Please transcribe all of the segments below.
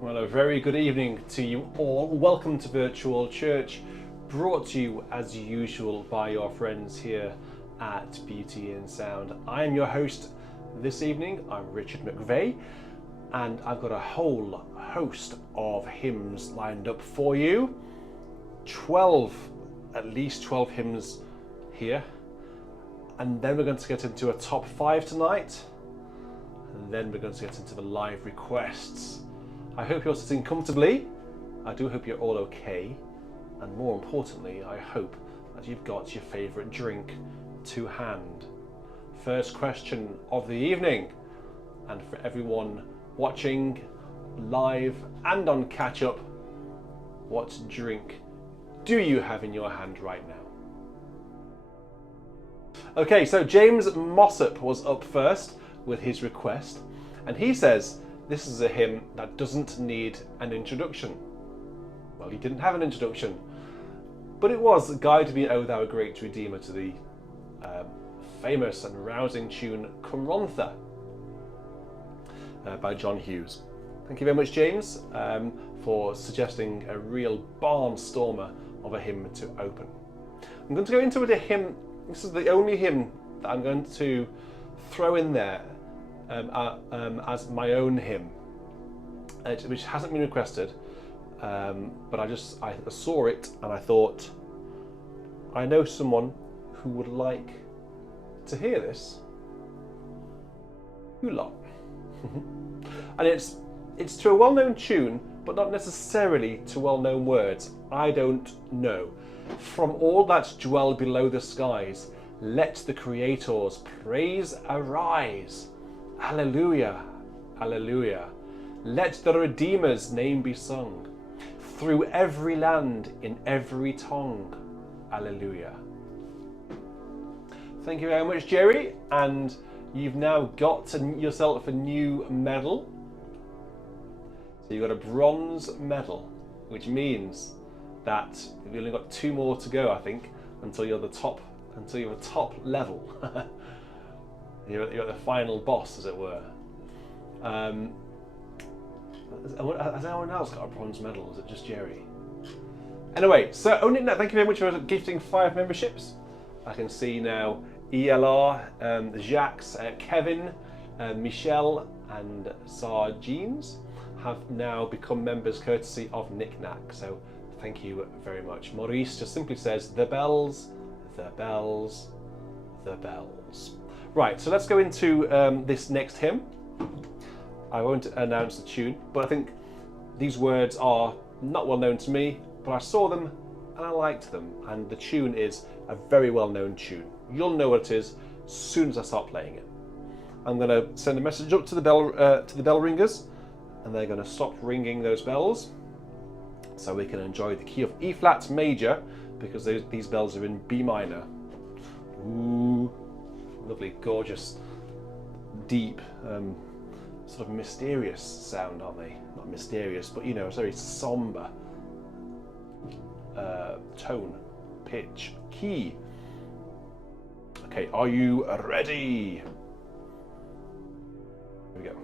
Well, a very good evening to you all. Welcome to Virtual Church, brought to you as usual by your friends here at Beauty in Sound. I am your host this evening. I'm Richard McVeigh, and I've got a whole host of hymns lined up for you. At least 12 hymns here. And then we're going to get into a top 5 tonight. And then we're going to get into the live requests. I hope you're sitting comfortably. I do hope you're all okay. And more importantly, I hope that you've got your favourite drink to hand. First question of the evening. And for everyone watching live and on catch up, what drink do you have in your hand right now? Okay, so James Mossop was up first with his request, and he says this is a hymn that doesn't need an introduction. Well, he didn't have an introduction, but it was Guide Me, O Thou Great Redeemer, to the famous and rousing tune Cwm Rhonda by John Hughes. Thank you very much, James, for suggesting a real barnstormer of a hymn to open. I'm going to go into a hymn. This is the only hymn that I'm going to throw in there as my own hymn, which hasn't been requested, but I saw it and I thought, I know someone who would like to hear this. You lot. And it's to a well-known tune, but not necessarily to well-known words. I don't know. From all that dwell below the skies, let the Creator's praise arise. Alleluia, alleluia. Let the Redeemer's name be sung through every land, in every tongue. Alleluia. Thank you very much, Jerry. And you've now got yourself a new medal. So you've got a bronze medal, which means that you've only got 2 more to go, I think, until you're the top level. you're at the final boss, as it were. Has anyone else got a bronze medal? Or is it just Jerry? Anyway, so thank you very much for gifting 5 memberships. I can see now ELR, Jacques, Kevin, Michelle, and Sargines have now become members courtesy of Nick Knack. So thank you very much. Maurice just simply says, the bells, the bells, the bells. Right, so let's go into this next hymn. I won't announce the tune, but I think these words are not well known to me, but I saw them and I liked them. And the tune is a very well known tune. You'll know what it is as soon as I start playing it. I'm going to send a message up to the bell ringers, and they're going to stop ringing those bells, so we can enjoy the key of E flat major, because these bells are in B minor. Ooh, lovely, gorgeous, deep, sort of mysterious sound, aren't they? Not mysterious, but it's very somber tone, pitch, key. Okay, are you ready? Here we go.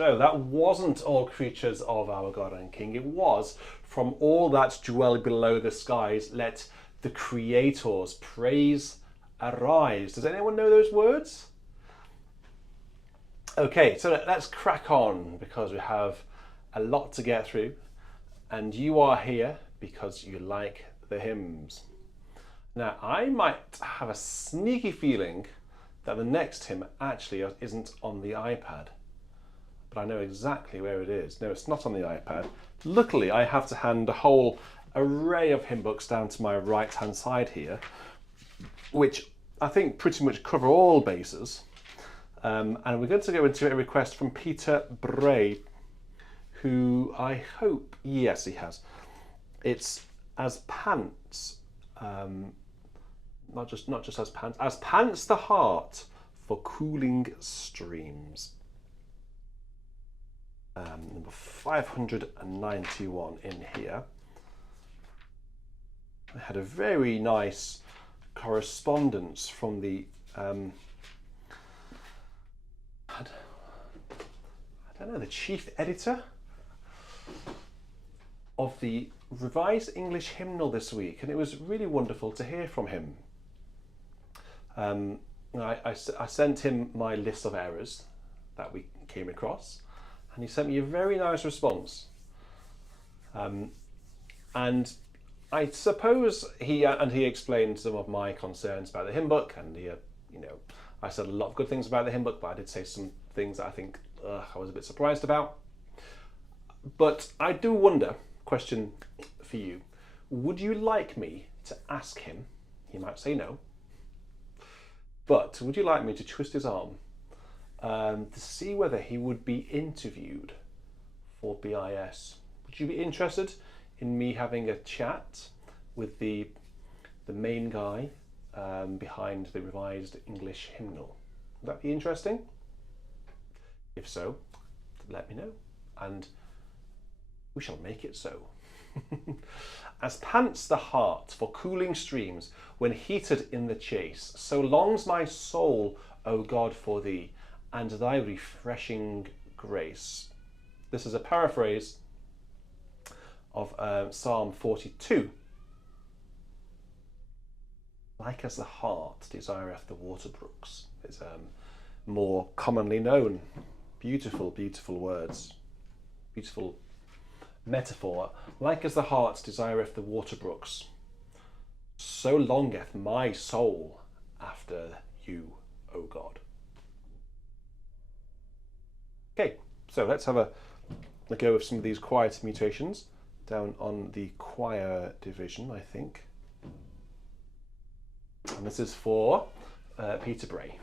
So that wasn't all creatures of our God and King. It was from all that dwell below the skies, let the Creator's praise arise. Does anyone know those words? Okay, so let's crack on because we have a lot to get through, and you are here because you like the hymns. Now, I might have a sneaky feeling that the next hymn actually isn't on the iPad, but I know exactly where it is. No, it's not on the iPad. Luckily, I have to hand a whole array of hymn books down to my right-hand side here, which I think pretty much cover all bases. And we're going to go into a request from Peter Bray, who I hope, yes, he has. It's as pants, not just as pants the heart for cooling streams. Number 591 in here. I had a very nice correspondence from the I don't know, the chief editor of the Revised English Hymnal this week, and it was really wonderful to hear from him. I sent him my list of errors that we came across, and he sent me a very nice response. And I suppose he explained some of my concerns about the hymn book, and I said a lot of good things about the hymn book, but I did say some things that I think I was a bit surprised about. But I do wonder, question for you, would you like me to ask him, he might say no, but would you like me to twist his arm to see whether he would be interviewed for BIS? Would you be interested in me having a chat with the main guy behind the Revised English Hymnal? Would that be interesting? If so, let me know, and we shall make it so. As pants the heart for cooling streams when heated in the chase, so longs my soul, O God, for thee and thy refreshing grace. This is a paraphrase of Psalm 42. Like as the heart desireth the water brooks is more commonly known. Beautiful, beautiful words. Beautiful metaphor. Like as the heart desireth the water brooks, so longeth my soul after you, O God. Okay, so let's have a go with some of these quiet mutations down on the choir division, I think. And this is for Peter Bray.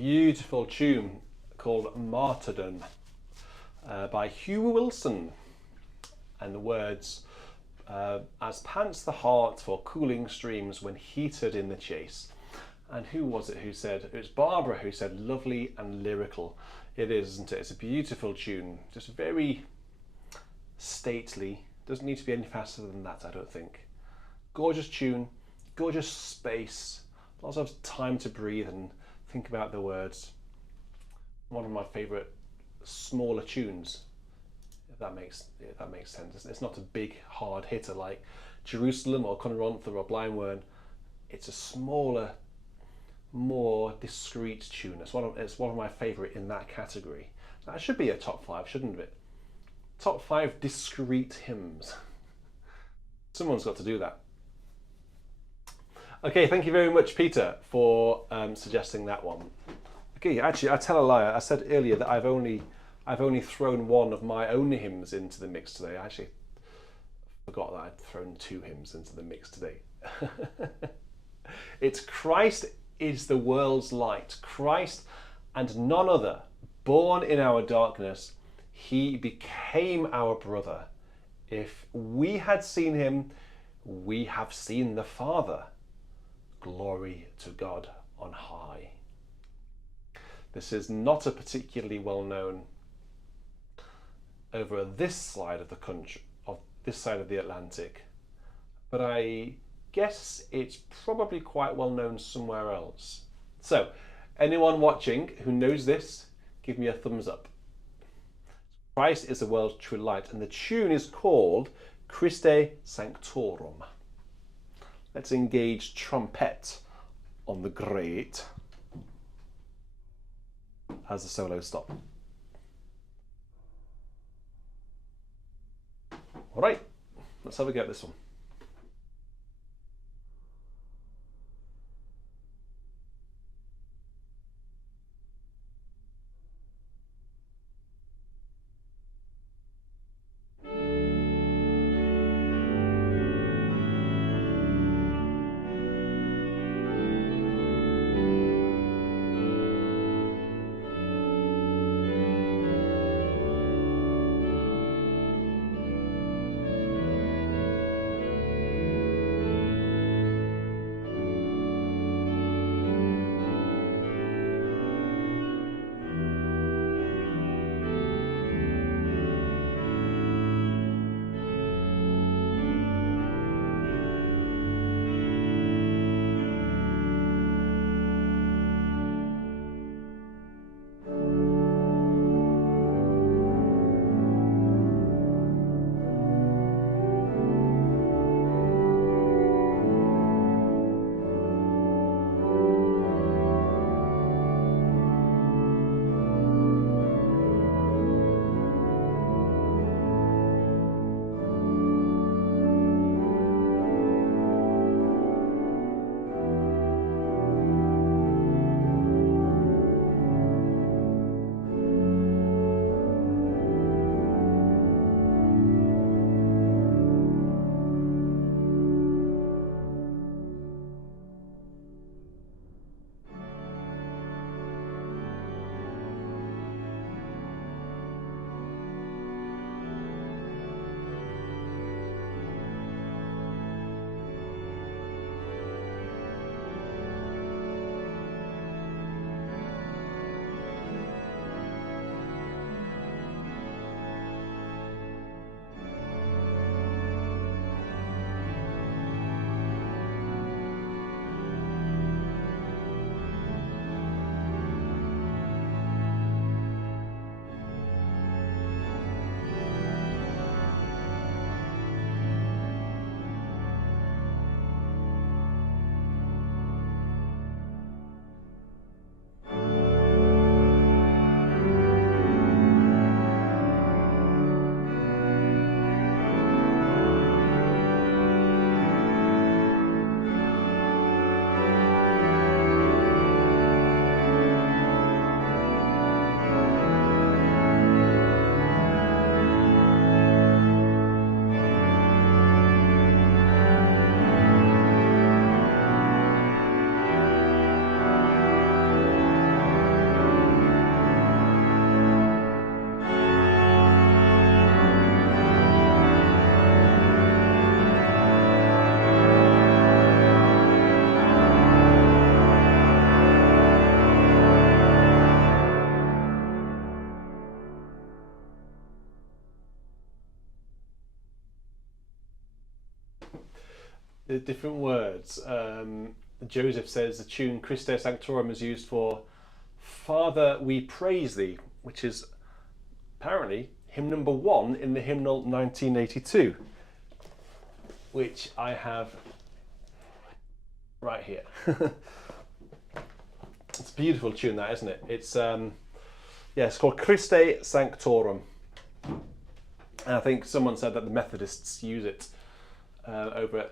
beautiful tune called Martyrdom by Hugh Wilson. And the words, as pants the heart for cooling streams when heated in the chase. And who was it who said, it was Barbara who said, lovely and lyrical. It is, isn't it? It's a beautiful tune, just very stately. Doesn't need to be any faster than that, I don't think. Gorgeous tune, gorgeous space, lots of time to breathe and think about the words. One of my favourite smaller tunes, if that makes sense. It's not a big hard hitter like Jerusalem or Converse or Blindwern. It's a smaller, more discreet tune. It's one of my favourite in that category. That should be a top 5, shouldn't it? Top 5 discreet hymns. Someone's got to do that. Okay, thank you very much, Peter, for suggesting that one. Okay, actually, I tell a lie. I said earlier that I've only thrown one of my own hymns into the mix today. I actually forgot that I'd thrown 2 hymns into the mix today. It's Christ is the world's light. Christ and none other, born in our darkness, he became our brother. If we had seen him, we have seen the Father. Glory to God on high. This is not a particularly well known over this side of the country, of this side of the Atlantic, but I guess it's probably quite well known somewhere else. So, anyone watching who knows this, give me a thumbs up. Christ is the world's true light, and the tune is called Christe Sanctorum. Let's engage trumpet on the great as the solo stop. All right, let's have a go at this one. The different words. Joseph says the tune Christe Sanctorum is used for Father, we praise thee, which is apparently hymn number 1 in the hymnal 1982, which I have right here. It's a beautiful tune, that, isn't it? It's it's called Christe Sanctorum, and I think someone said that the Methodists use it over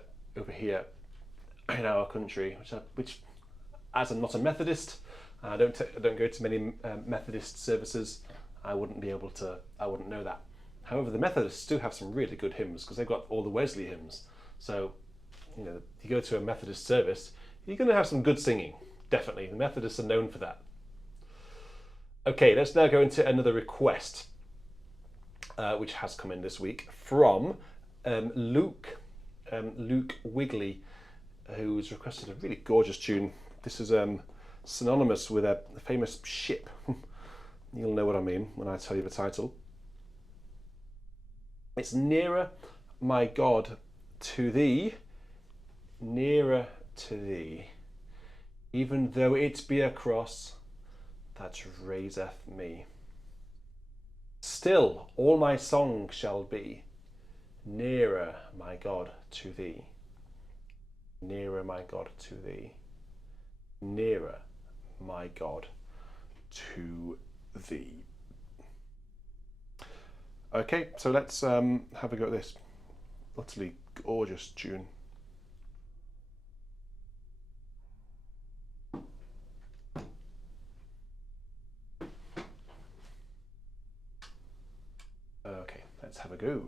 here in our country, which as I'm not a Methodist, I don't go to many Methodist services. I wouldn't know that. However, the Methodists do have some really good hymns because they've got all the Wesley hymns. So, you go to a Methodist service, you're going to have some good singing. Definitely, the Methodists are known for that. Okay, let's now go into another request, which has come in this week from Luke Wigley, who's requested a really gorgeous tune. This is synonymous with a famous ship. You'll know what I mean when I tell you the title. It's Nearer, My God, to Thee, Nearer to Thee, even though it be a cross that raiseth me. Still all my song shall be, nearer, my God, to Thee. Nearer, my God, to Thee. Nearer, my God, to Thee. Okay, so let's have a go at this utterly gorgeous tune. Okay, let's have a go.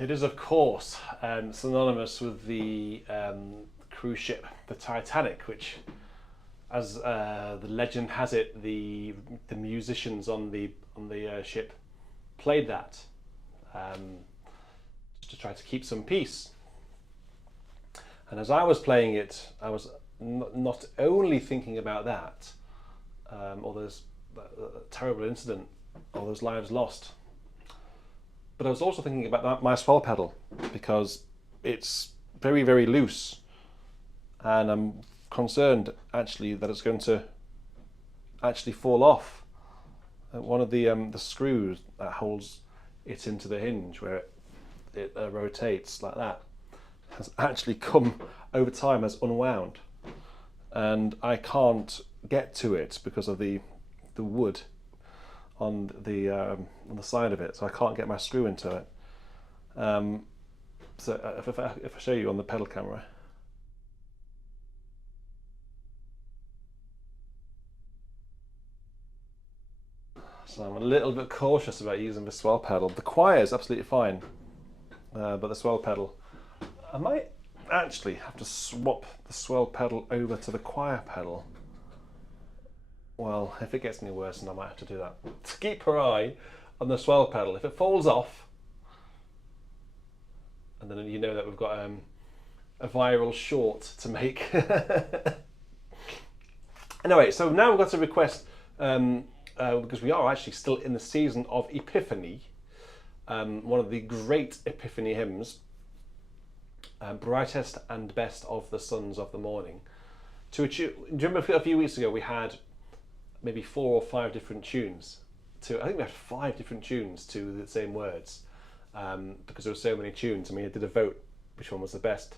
It is, of course, synonymous with the cruise ship, the Titanic, which, as the legend has it, the musicians on the ship played that just to try to keep some peace. And as I was playing it, I was not only thinking about that, or those terrible incident, all those lives lost, but I was also thinking about my swell pedal, because it's very, very loose, and I'm concerned actually that it's going to actually fall off. One of the screws that holds it into the hinge, where it rotates like that, has actually come over time as unwound, and I can't get to it because of the wood on the side of it, so I can't get my screw into it. So if I show you on the pedal camera, so I'm a little bit cautious about using the swell pedal. The choir is absolutely fine, but the swell pedal, I might actually have to swap the swell pedal over to the choir pedal. Well, if it gets any worse, then I might have to do that. To keep her eye on the swell pedal. If it falls off, and then you know that we've got a viral short to make. Anyway, so now we've got a request, because we are actually still in the season of Epiphany, one of the great Epiphany hymns, brightest and best of the sons of the morning. Do you remember a few weeks ago we had maybe 4 or 5 different tunes? I think we had 5 different tunes to the same words, because there were so many tunes. I mean, I did a vote which one was the best.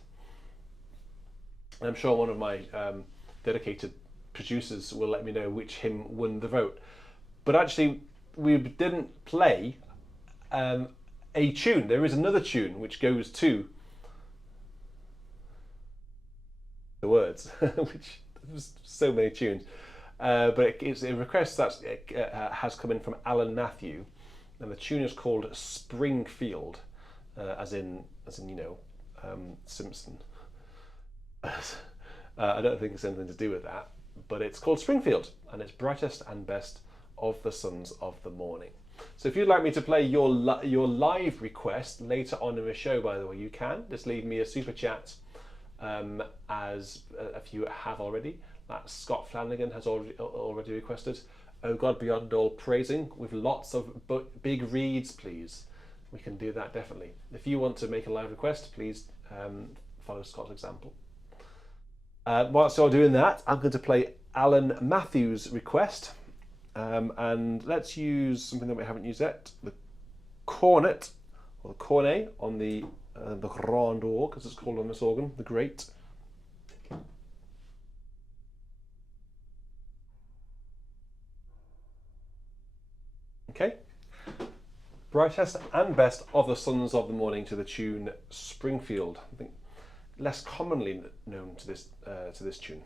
And I'm sure one of my dedicated producers will let me know which hymn won the vote. But actually, we didn't play a tune. There is another tune which goes to the words, which there's so many tunes. But it's a request that has come in from Alan Matthew, and the tune is called Springfield, as in you know, Simpson. I don't think it's anything to do with that, but it's called Springfield, and it's brightest and best of the sons of the morning. So if you'd like me to play your live request later on in the show, by the way, you can just leave me a super chat, as a few have already. That Scott Flanagan has already requested "Oh God Beyond All Praising" with lots of big reads, please. We can do that definitely. If you want to make a live request, please follow Scott's example. Whilst you're doing that, I'm going to play Alan Matthews' request, and let's use something that we haven't used yet, the cornet, or the cornet on the grand orgue, as it's called on this organ, the great. Okay, brightest and best of the sons of the morning to the tune Springfield. I think less commonly known to this tune.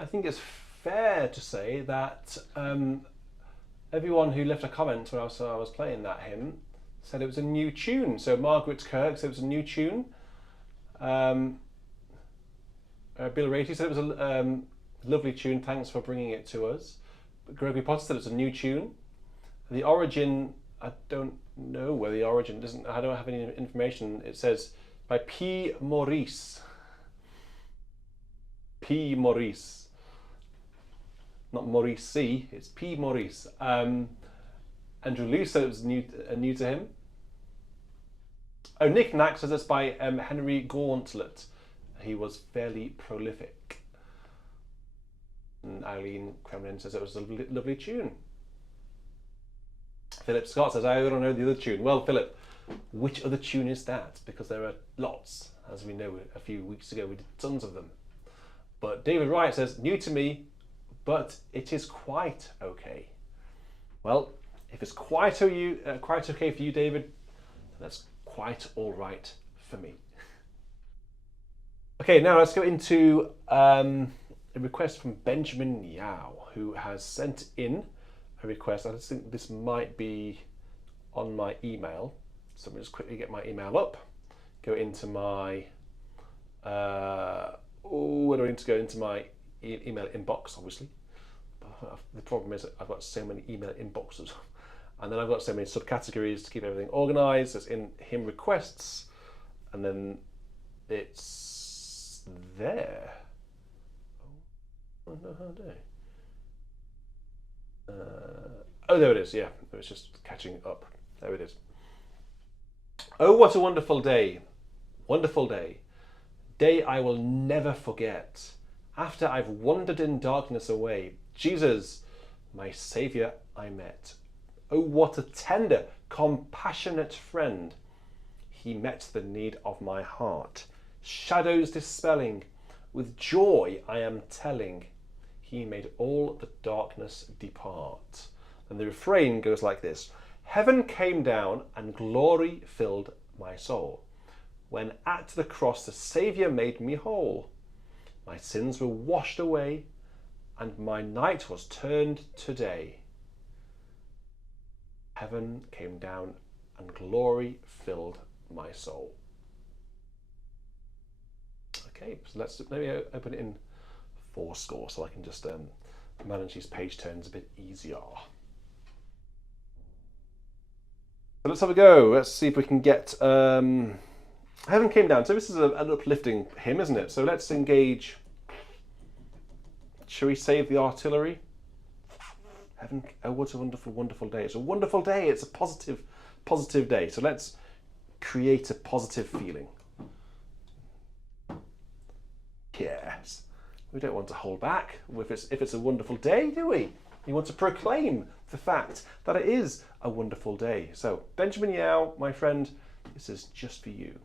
I think it's fair to say that everyone who left a comment when I was playing that hymn said it was a new tune. So Margaret Kirk said it was a new tune. Bill Ratey said it was a lovely tune. Thanks for bringing it to us. Gregory Potter said it was a new tune. The origin, I don't know where the origin doesn't. I don't have any information. It says by P. Maurice. P. Maurice. Not Maurice C. It's P. Maurice. Andrew Lee said it was new to him. Oh, Nick Knack says it's by Henry Gauntlet. He was fairly prolific. And Eileen Kremlin says it was a lovely tune. Philip Scott says, I don't know the other tune. Well, Philip, which other tune is that? Because there are lots. As we know, a few weeks ago we did tons of them. But David Wright says, new to me, but it is quite okay. Well, if it's quite okay for you, David, then that's quite all right for me. Okay, now let's go into a request from Benjamin Yao, who has sent in a request. I just think this might be on my email. So let me just quickly get my email up. Go into my, where do I need to go? Into my email inbox, obviously. The problem is that I've got so many email inboxes. And then I've got so many subcategories to keep everything organized. It's in hymn requests. And then it's there. Oh, no, how do I? Oh, there it is. Yeah, it was just catching up. There it is. Oh, what a wonderful day. Wonderful day. Day I will never forget. After I've wandered in darkness away, Jesus, my Saviour, I met. Oh, what a tender, compassionate friend. He met the need of my heart. Shadows dispelling, with joy I am telling. He made all the darkness depart. And the refrain goes like this. Heaven came down and glory filled my soul. When at the cross the Saviour made me whole. My sins were washed away and my night was turned to day. Heaven came down and glory filled my soul. Okay, so let me open it in Fourscore so I can just manage these page turns a bit easier. So let's have a go. Let's see if we can get Heaven came down. So this is an uplifting hymn, isn't it? So let's engage. Shall we save the artillery? Heaven, oh, what a wonderful, wonderful day. It's a wonderful day. It's a positive day. So let's create a positive feeling. Yes. We don't want to hold back if it's a wonderful day, do we? We want to proclaim the fact that it is a wonderful day. So, Benjamin Yao, my friend, this is just for you.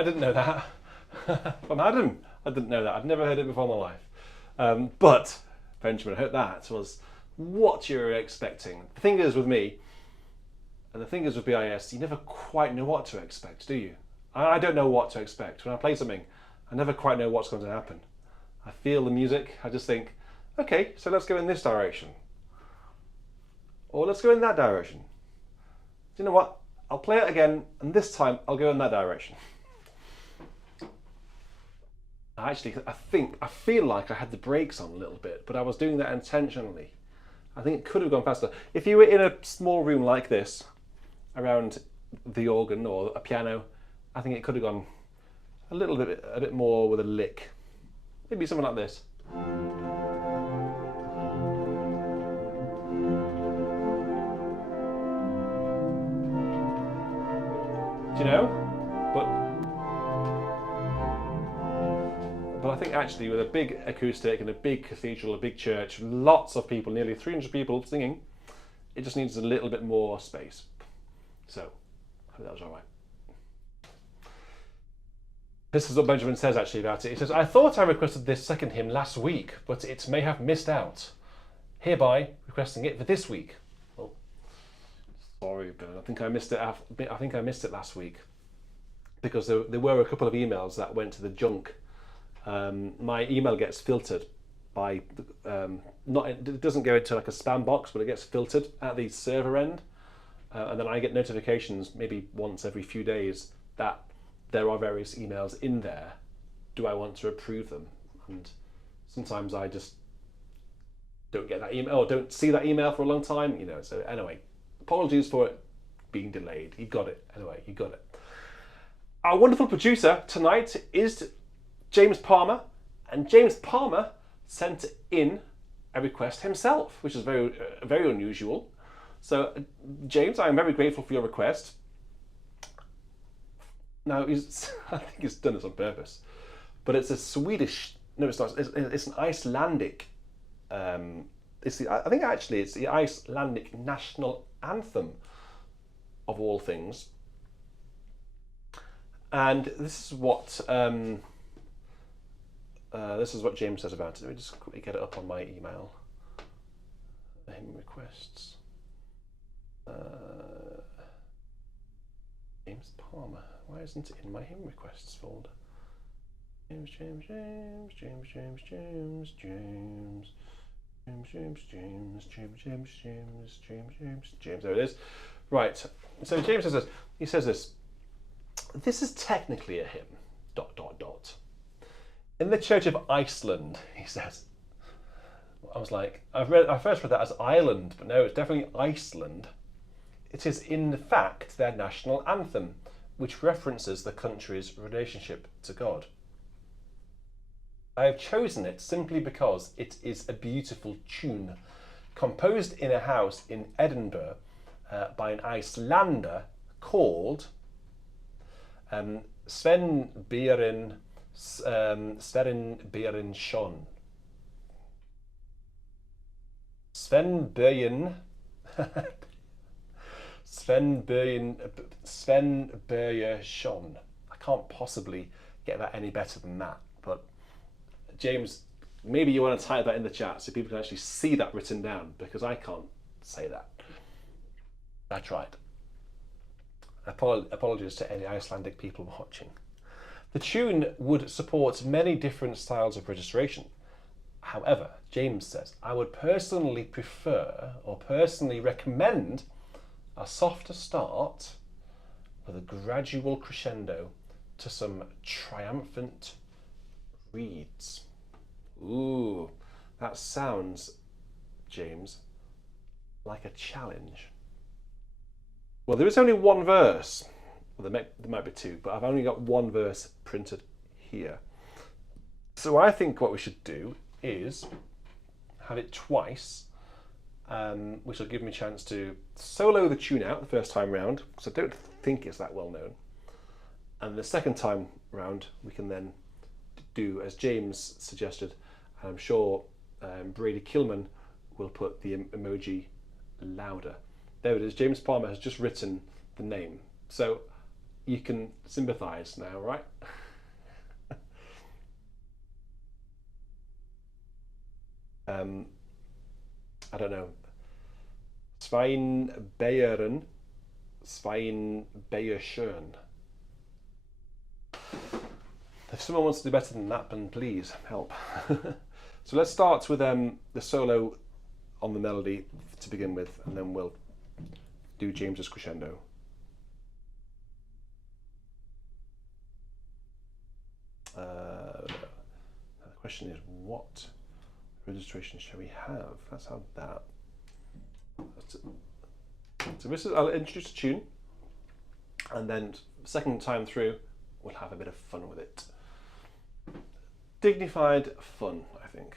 I didn't know that. From Adam. I didn't know that. I'd never heard it before in my life. But, Benjamin, I hope that was what you were expecting. The thing is with me, and the thing is with BIS, you never quite know what to expect, do you? I don't know what to expect. When I play something, I never quite know what's going to happen. I feel the music, I just think, okay, so let's go in this direction. Or let's go in that direction. Do you know what? I'll play it again, and this time I'll go in that direction. Actually, I feel like I had the brakes on a little bit, but I was doing that intentionally. I think it could have gone faster. If you were in a small room like this, around the organ or a piano, I think it could have gone a bit more with a lick. Maybe something like this. Do you know? But I think actually with a big acoustic and a big cathedral, a big church, lots of people, nearly 300 people singing, it just needs a little bit more space. So, I hope that was all right. This is what Benjamin says actually about it. He says, I thought I requested this second hymn last week, but it may have missed out. Hereby requesting it for this week. Oh, sorry, Ben. I think I missed it last week because there were a couple of emails that went to the junk. My email gets filtered by it doesn't go into like a spam box, but it gets filtered at the server end, and then I get notifications maybe once every few days that there are various emails in there. Do I want to approve them? And sometimes I just don't get that email or don't see that email for a long time, you know. So anyway, apologies for it being delayed. You got it. Anyway, you got it. Our wonderful producer tonight is James Palmer, and James Palmer sent in a request himself, which is very, very unusual. So, James, I am very grateful for your request. Now, I think he's done this on purpose, but it's a Swedish. No, it's not. It's an Icelandic. I think actually it's the Icelandic national anthem, of all things. And this is what James says about it. Let me just quickly get it up on my email. Hymn requests. James Palmer. Why isn't it in my hymn requests folder? James. There it is. Right. So James says this. He says this. This is technically a hymn. ... In the Church of Iceland, he says. I was like, I first read that as Ireland, but no, it's definitely Iceland. It is in fact their national anthem, which references the country's relationship to God. I have chosen it simply because it is a beautiful tune, composed in a house in Edinburgh by an Icelander called Sven Björn Björnsson. Sven Björnsson. I can't possibly get that any better than that. But James, maybe you want to type that in the chat so people can actually see that written down, because I can't say that. I tried. Apologies to any Icelandic people watching. The tune would support many different styles of registration. However, James says, I would personally prefer or personally recommend a softer start with a gradual crescendo to some triumphant reeds. Ooh, that sounds, James, like a challenge. Well, there is only one verse. Well, there might be two, but I've only got one verse printed here. So I think what we should do is have it twice, which will give me a chance to solo the tune out the first time round, because I don't think it's that well known. And the second time round, we can then do, as James suggested, and I'm sure Brady Kilman will put the emoji louder. There it is. James Palmer has just written the name. So you can sympathise now, right? I don't know. Svein Bayern, Svein Bayerschön. If someone wants to do better than that, then please help. So let's start with the solo on the melody to begin with, and then we'll do James's crescendo. The question is, what registration shall we have? Let's have that. So this is, I'll introduce a tune, and then second time through, we'll have a bit of fun with it. Dignified fun, I think.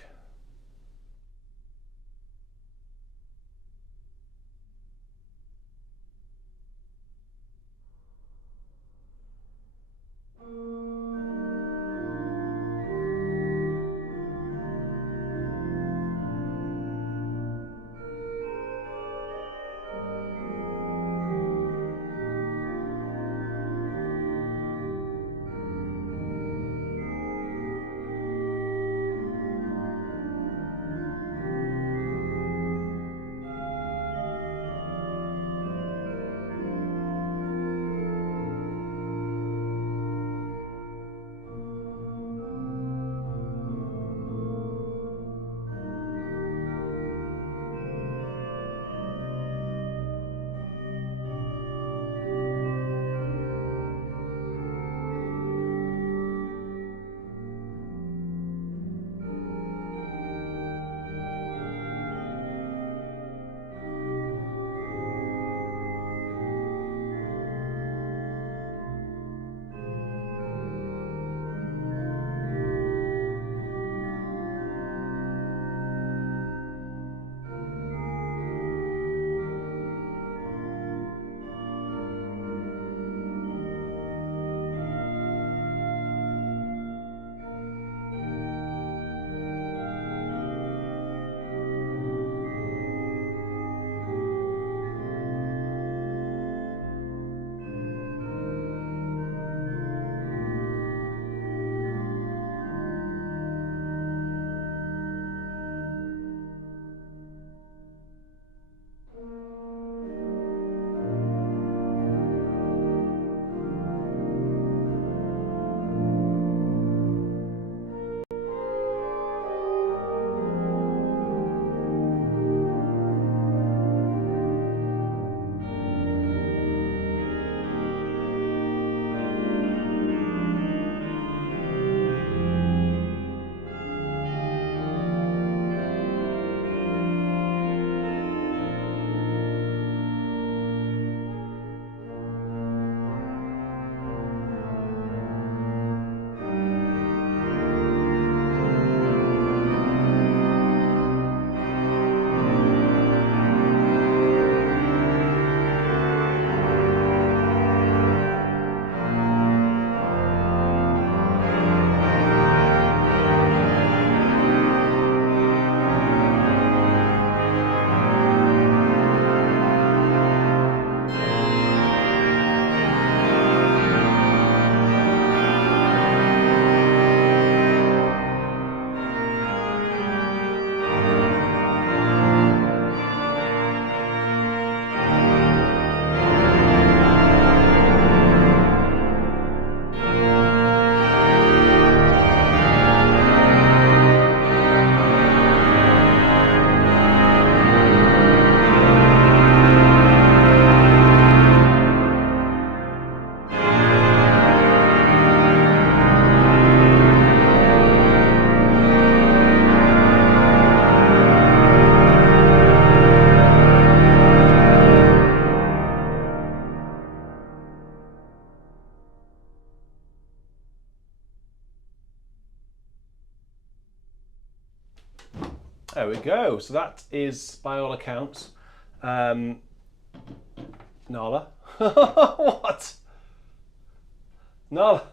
There we go. So that is, by all accounts, Nala. What? Nala.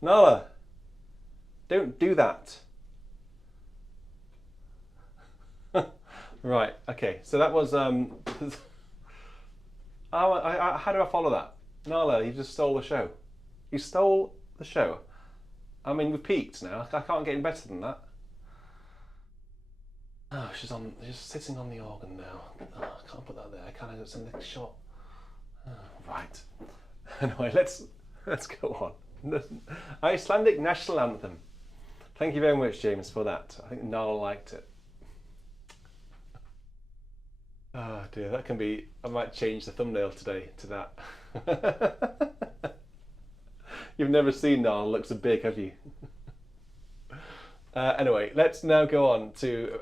Nala. Don't do that. Right. Okay. So that was. How do I follow that? Nala, you just stole the show. You stole the show. I mean, we've peaked now. I can't get any better than that. Oh, she's sitting on the organ now. Oh, I can't put that there. Can I? It's in the shot. Oh, right. Anyway, let's go on. Icelandic national anthem. Thank you very much, James, for that. I think Nala liked it. Oh dear, that can be. I might change the thumbnail today to that. You've never seen Nala look so big, have you? Anyway, let's now go on to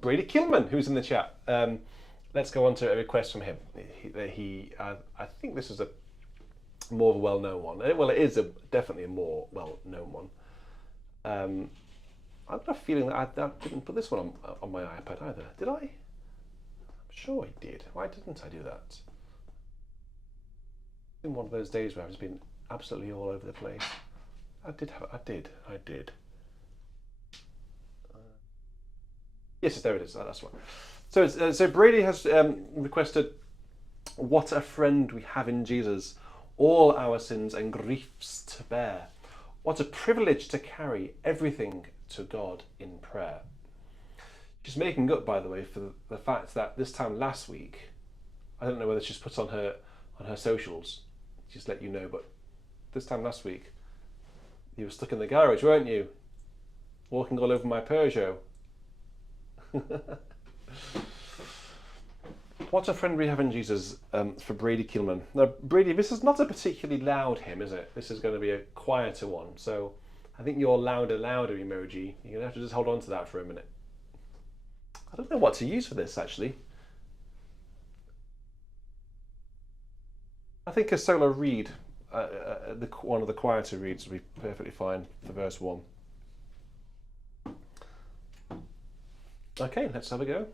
Brady Kilman, who's in the chat. Let's go on to a request from him. I think this is a more of a well-known one. Well, it is definitely a more well-known one. I've got a feeling that I didn't put this one on my iPad either. Did I? I'm sure I did. Why didn't I do that? It's been one of those days where I've just been absolutely all over the place. I did. Yes, there it is. That's one. So Brady has requested, "What a friend we have in Jesus, all our sins and griefs to bear. What a privilege to carry everything to God in prayer." She's making up, by the way, for the fact that this time last week, I don't know whether she's put on her socials, just let you know, but this time last week, you were stuck in the garage, weren't you? Walking all over my Peugeot. What a friend we have in Jesus, for Brady Kilman. Now, Brady, this is not a particularly loud hymn, is it? This is going to be a quieter one. So I think your louder emoji, you're going to have to just hold on to that for a minute. I don't know what to use for this, actually. I think a solo read, one of the quieter reads would be perfectly fine for verse 1. Okay, let's have a go.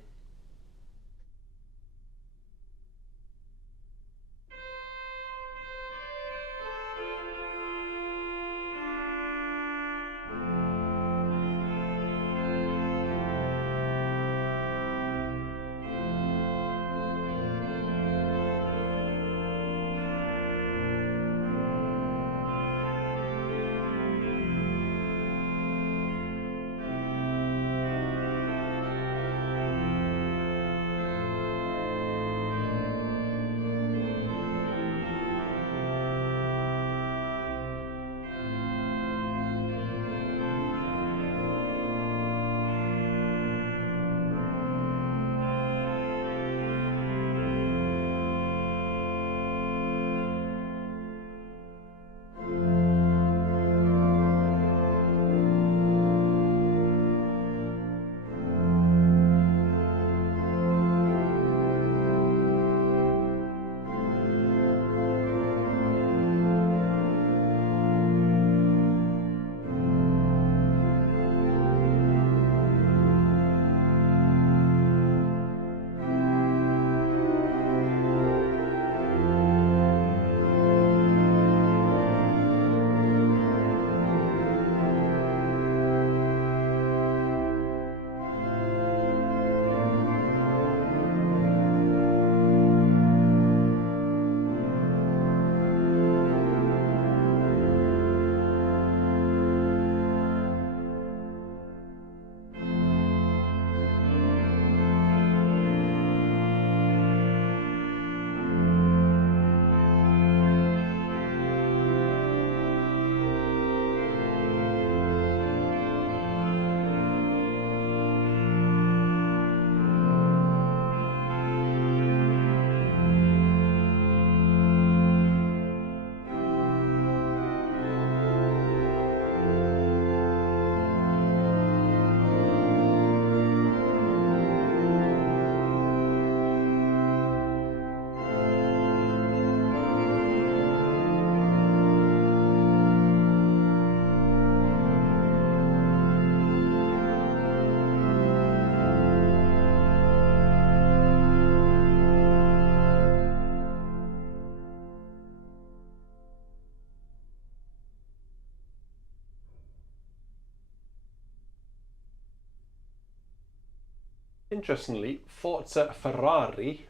Interestingly, Forza Ferrari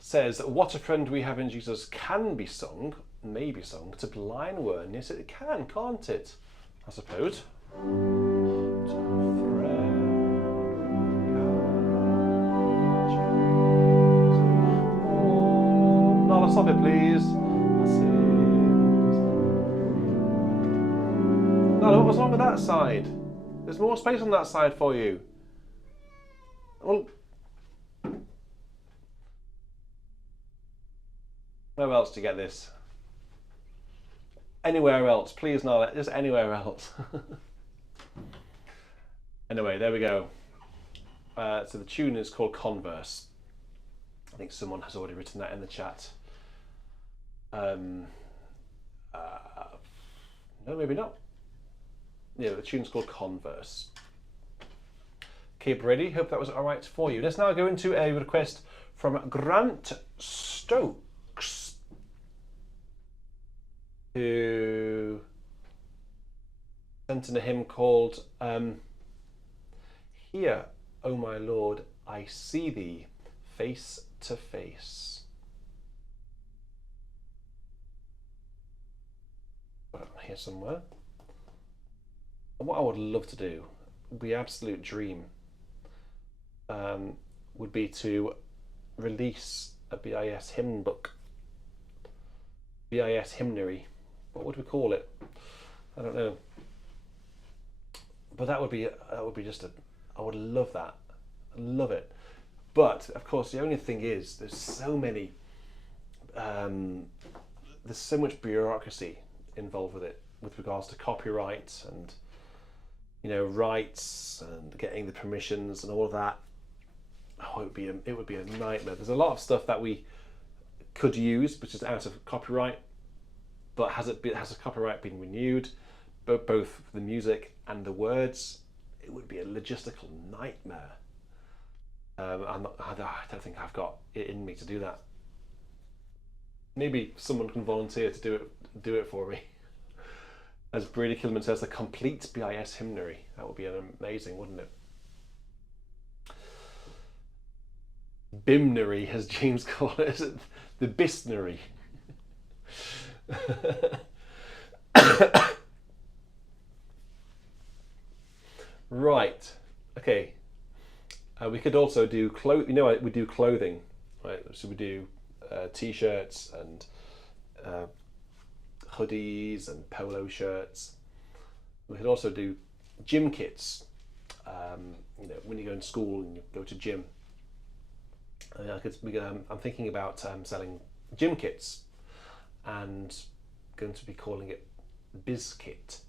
says, "What a friend we have in Jesus can be sung, may be sung to blind one." Yes, it can, can't it? I suppose. No, let's stop it, please. No, what's wrong with that side? There's more space on that side for you. Well, where else do you get this? Anywhere else, please, Nala, just anywhere else. Anyway, there we go. So the tune is called Converse. I think someone has already written that in the chat. No, maybe not. Yeah, the tune's called Converse. Keep ready. Hope that was all right for you. Let's now go into a request from Grant Stokes, who sent in a hymn called "Here, O my Lord, I see thee face to face." Here somewhere. And what I would love to do, would be absolute dream, would be to release a BIS hymn book, BIS hymnary. What would we call it? I don't know. But that would be just a. I would love that. I love it. But of course, the only thing is, there's so many. There's so much bureaucracy involved with it, with regards to copyright and, you know, rights and getting the permissions and all of that. Oh, it would be a nightmare. There's a lot of stuff that we could use, which is out of copyright, but has the copyright been renewed? Both the music and the words. It would be a logistical nightmare. I don't think I've got it in me to do that. Maybe someone can volunteer to do it for me. As Brady Kilman says, the complete BIS hymnary. That would be amazing, wouldn't it? Bimnary, as James called it. Is it the Bisnary? Right. Okay. We could also do we do clothing, right? So we do t-shirts and hoodies and polo shirts. We could also do gym kits. When you go in school and you go to gym. I'm thinking about selling gym kits, and going to be calling it Biz Kit.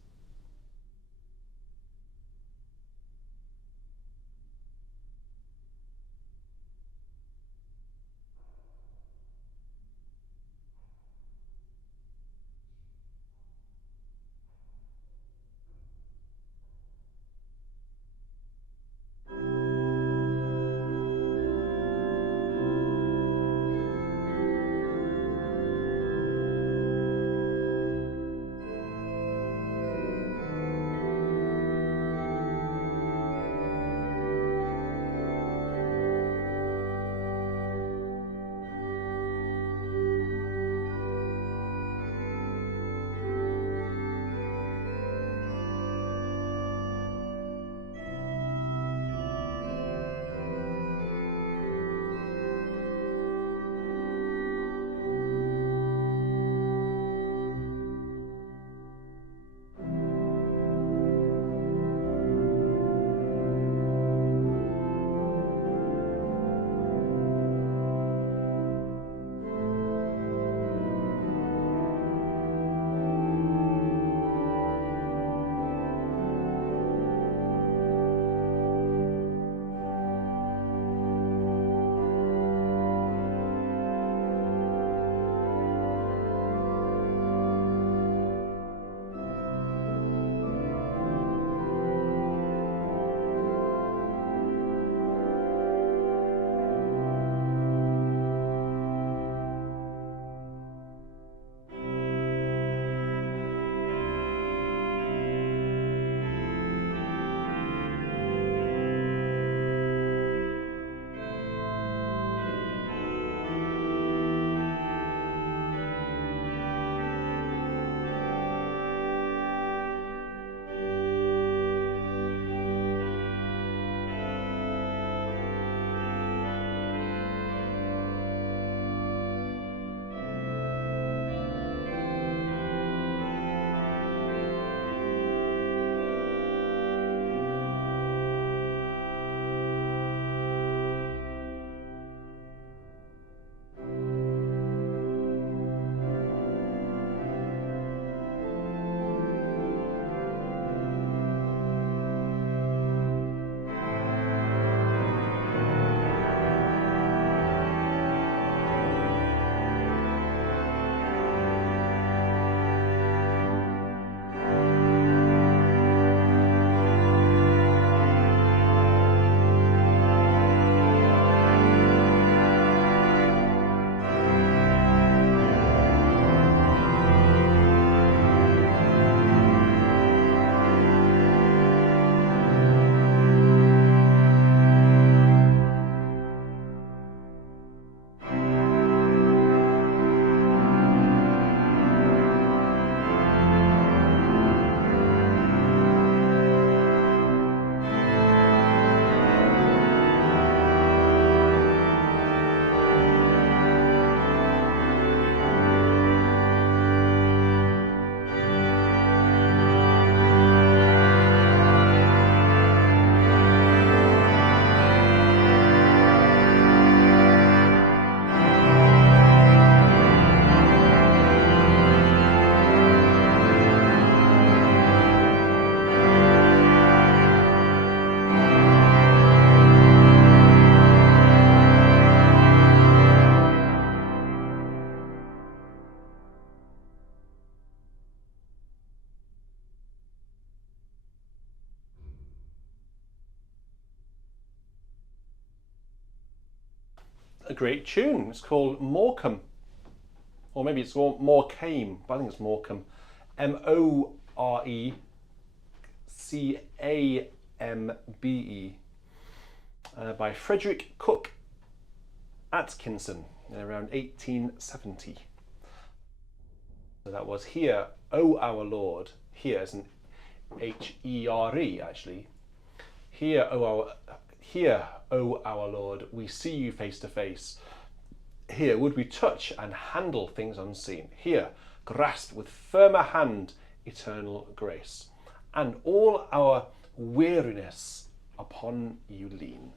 a great tune. It's called Morecambe. Or maybe it's called Morecambe, but I think it's Morecambe. Morecambe. By Frederick Cook Atkinson around 1870. So that was Hear, O our Lord. Here is an H-E-R-E actually. Hear, O our Lord, we see you face to face. Here would we touch and handle things unseen. Here, grasp with firmer hand eternal grace, and all our weariness upon you lean.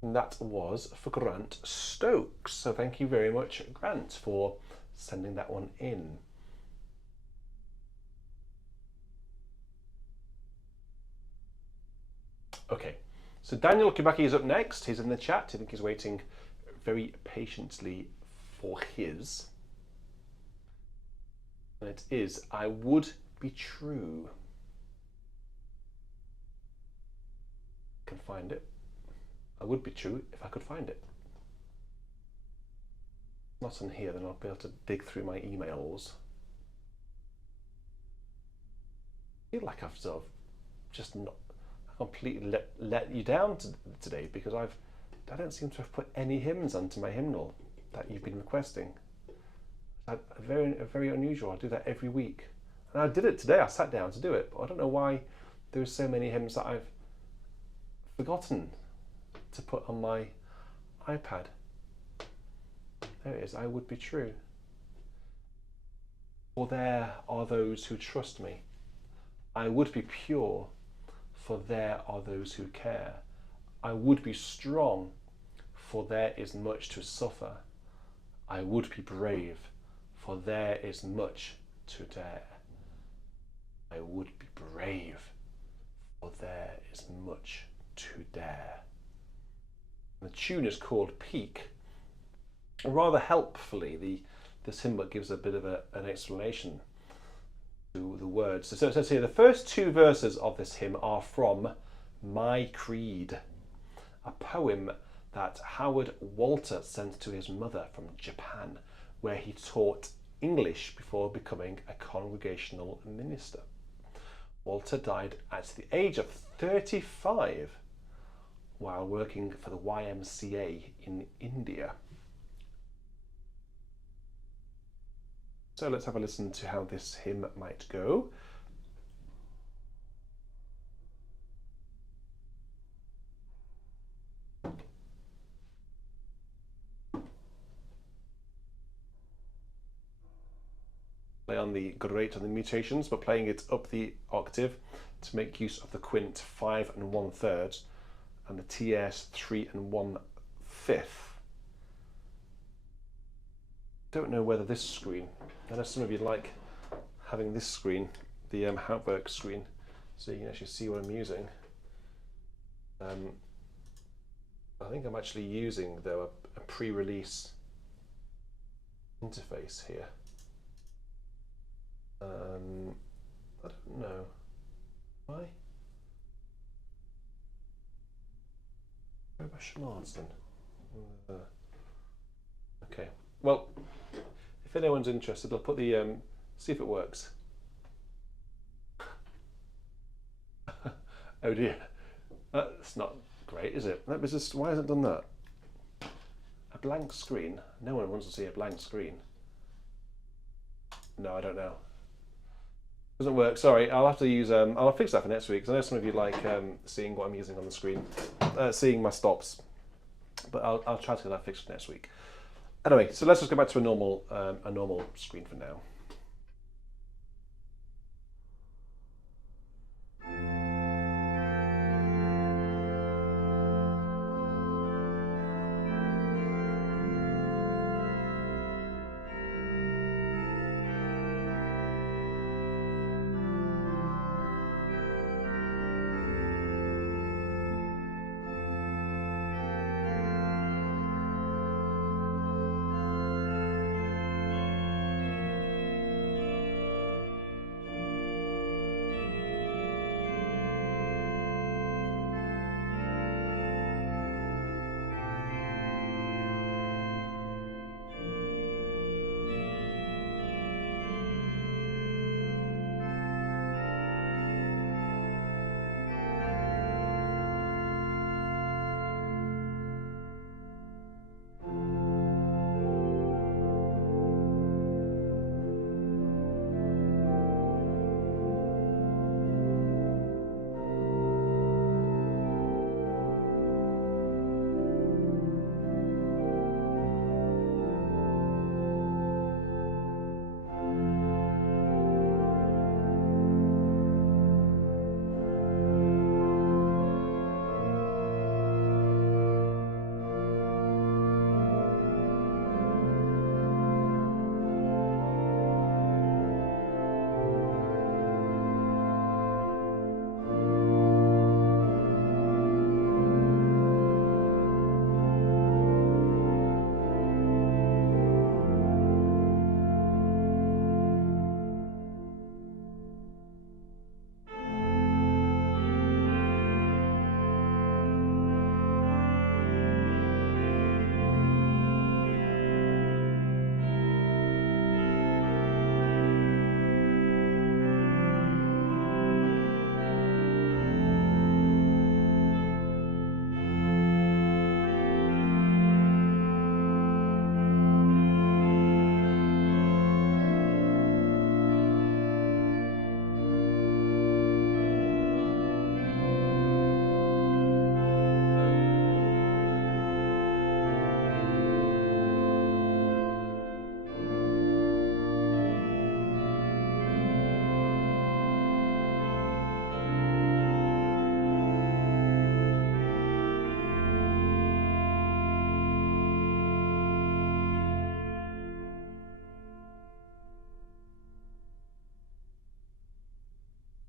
And that was for Grant Stokes. So thank you very much, Grant, for sending that one in. Okay, so Daniel Kibaki is up next. He's in the chat. I think he's waiting very patiently for his. And it is, I would be true. Can find it. I would be true if I could find it. Not in here, then I'll be able to dig through my emails. I feel like I've sort of just not completely let you down today, because I don't seem to have put any hymns onto my hymnal that you've been requesting. Very unusual. I do that every week, and I did it today. I sat down to do it, but I don't know why there's so many hymns that I've forgotten to put on my iPad. There it is. I would be true. For there are those who trust me. I would be pure, for there are those who care. I would be strong, for there is much to suffer. I would be brave, for there is much to dare. I would be brave, for there is much to dare. The tune is called Peak. Rather helpfully, this hymn book gives a bit of an explanation to the words. So it says here, the first two verses of this hymn are from My Creed, a poem that Howard Walter sent to his mother from Japan, where he taught English before becoming a congregational minister. Walter died at the age of 35 while working for the YMCA in India. So let's have a listen to how this hymn might go. Play on the great on the mutations, but playing it up the octave to make use of the quint 5 1/3 and the TS 3 1/5. Don't know whether this screen, I know some of you like having this screen, the Hauptwerk screen, so you can actually see what I'm using. I think I'm actually using, though, a pre-release interface here. I don't know. Why? Where about Schmarsden? Okay. Well, if anyone's interested, I'll put the see if it works. Oh dear, that's not great, is it? That was just, why hasn't it done that? A blank screen. No one wants to see a blank screen. No, I don't know. Doesn't work. Sorry, I'll have to use. I'll fix that for next week, because I know some of you like seeing what I'm using on the screen, seeing my stops. But I'll try to get that fixed for next week. Anyway, so let's just go back to a normal screen for now.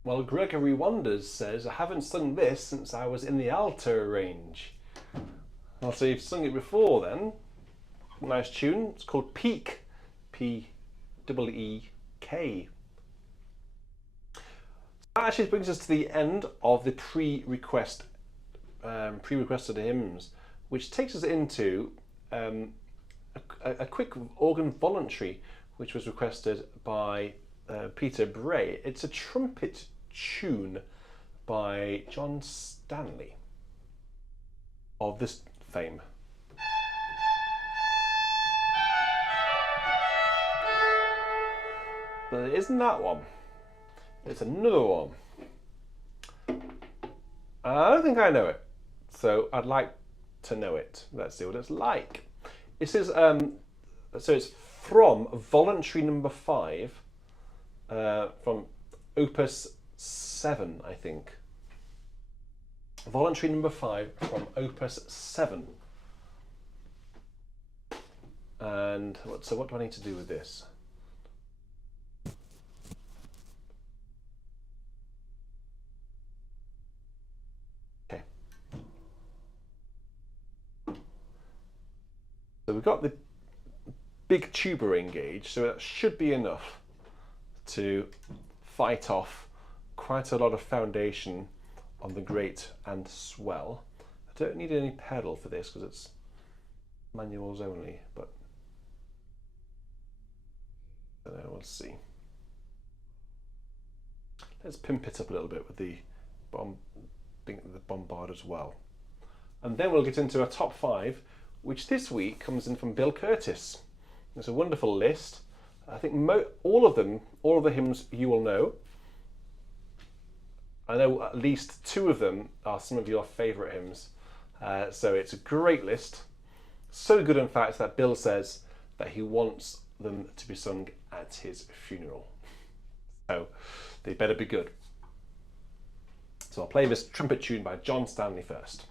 Well, Gregory Wonders says, I haven't sung this since I was in the alto range. Well, so you've sung it before then. Nice tune. It's called Peak. P-E-E-K. That actually brings us to the end of the pre-requested hymns, which takes us into a quick organ voluntary, which was requested by Peter Bray. It's a trumpet tune by John Stanley of this fame. But it isn't that one. It's another one. I don't think I know it, so I'd like to know it. Let's see what it's like. This is so it's from Voluntary number 5, from opus 7, I think. Voluntary number 5 from opus 7. And so what do I need to do with this? Okay. So we've got the big tuba engaged, so that should be enough to fight off quite a lot of foundation on the grate and swell. I don't need any pedal for this because it's manuals only, but I don't know, we'll see. Let's pimp it up a little bit with the bombard as well. And then we'll get into our top 5, which this week comes in from Bill Curtis. It's a wonderful list. I think all of the hymns you will know. I know at least 2 of them are some of your favourite hymns. So it's a great list. So good, in fact, that Bill says that he wants them to be sung at his funeral. So they better be good. So I'll play this trumpet tune by John Stanley first.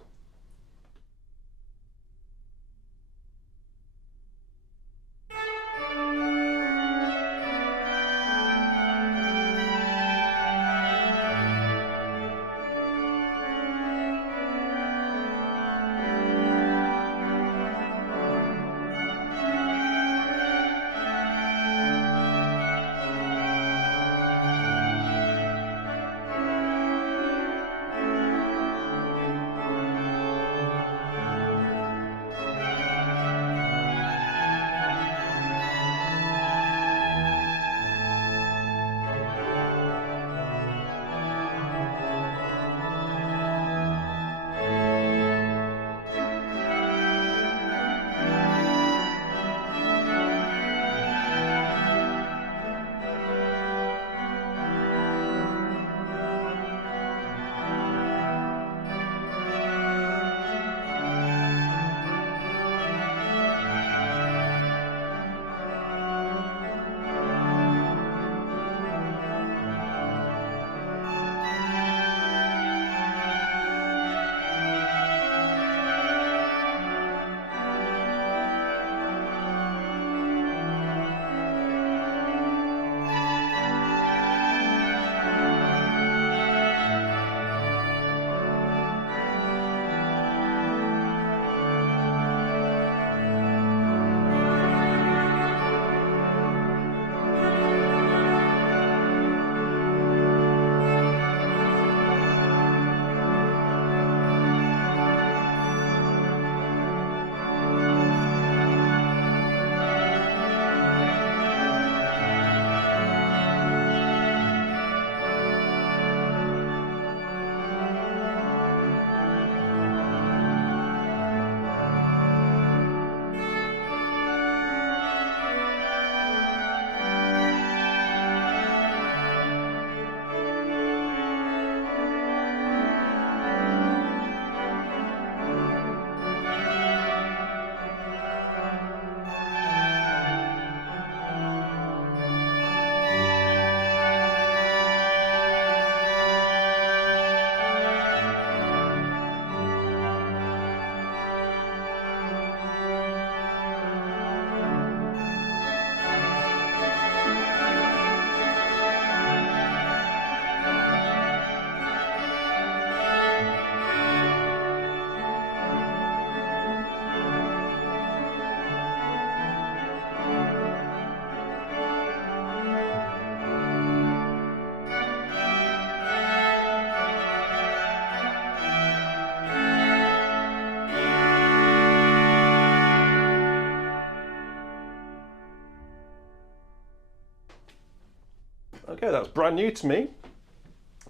Okay, that's brand new to me,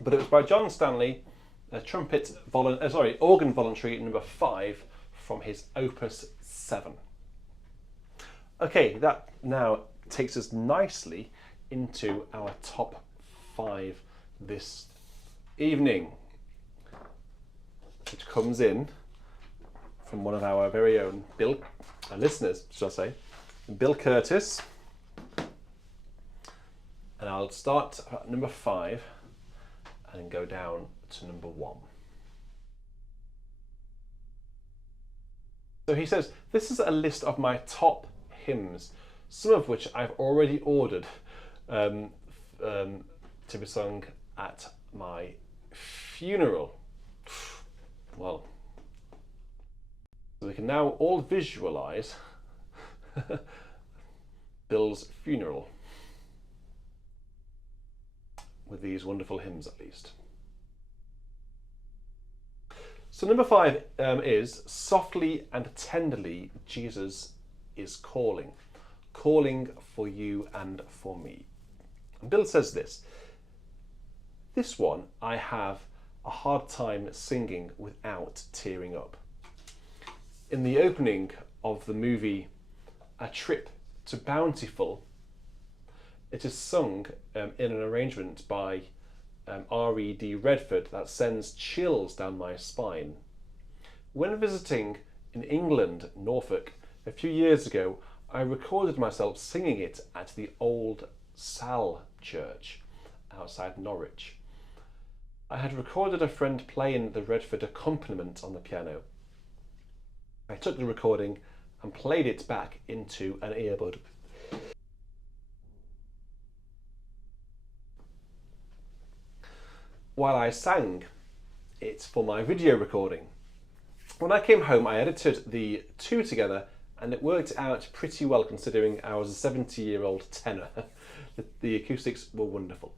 but it was by John Stanley, organ voluntary number 5 from his opus 7. Okay, that now takes us nicely into our top 5 this evening, which comes in from one of our very own listeners, shall I say, Bill Curtis. And I'll start at number 5 and go down to number 1. So he says, this is a list of my top hymns, some of which I've already ordered to be sung at my funeral. Well, so we can now all visualize Bill's funeral with these wonderful hymns, at least. So number 5 is Softly and Tenderly Jesus is Calling, calling for you and for me. And Bill says this one I have a hard time singing without tearing up. In the opening of the movie A Trip to Bountiful, it is sung in an arrangement by R.E.D. Redford that sends chills down my spine. When visiting in England, Norfolk, a few years ago, I recorded myself singing it at the Old Sal Church outside Norwich. I had recorded a friend playing the Redford accompaniment on the piano. I took the recording and played it back into an earbud. While I sang it for my video recording. When I came home, I edited the two together and it worked out pretty well considering I was a 70-year-old tenor. The acoustics were wonderful.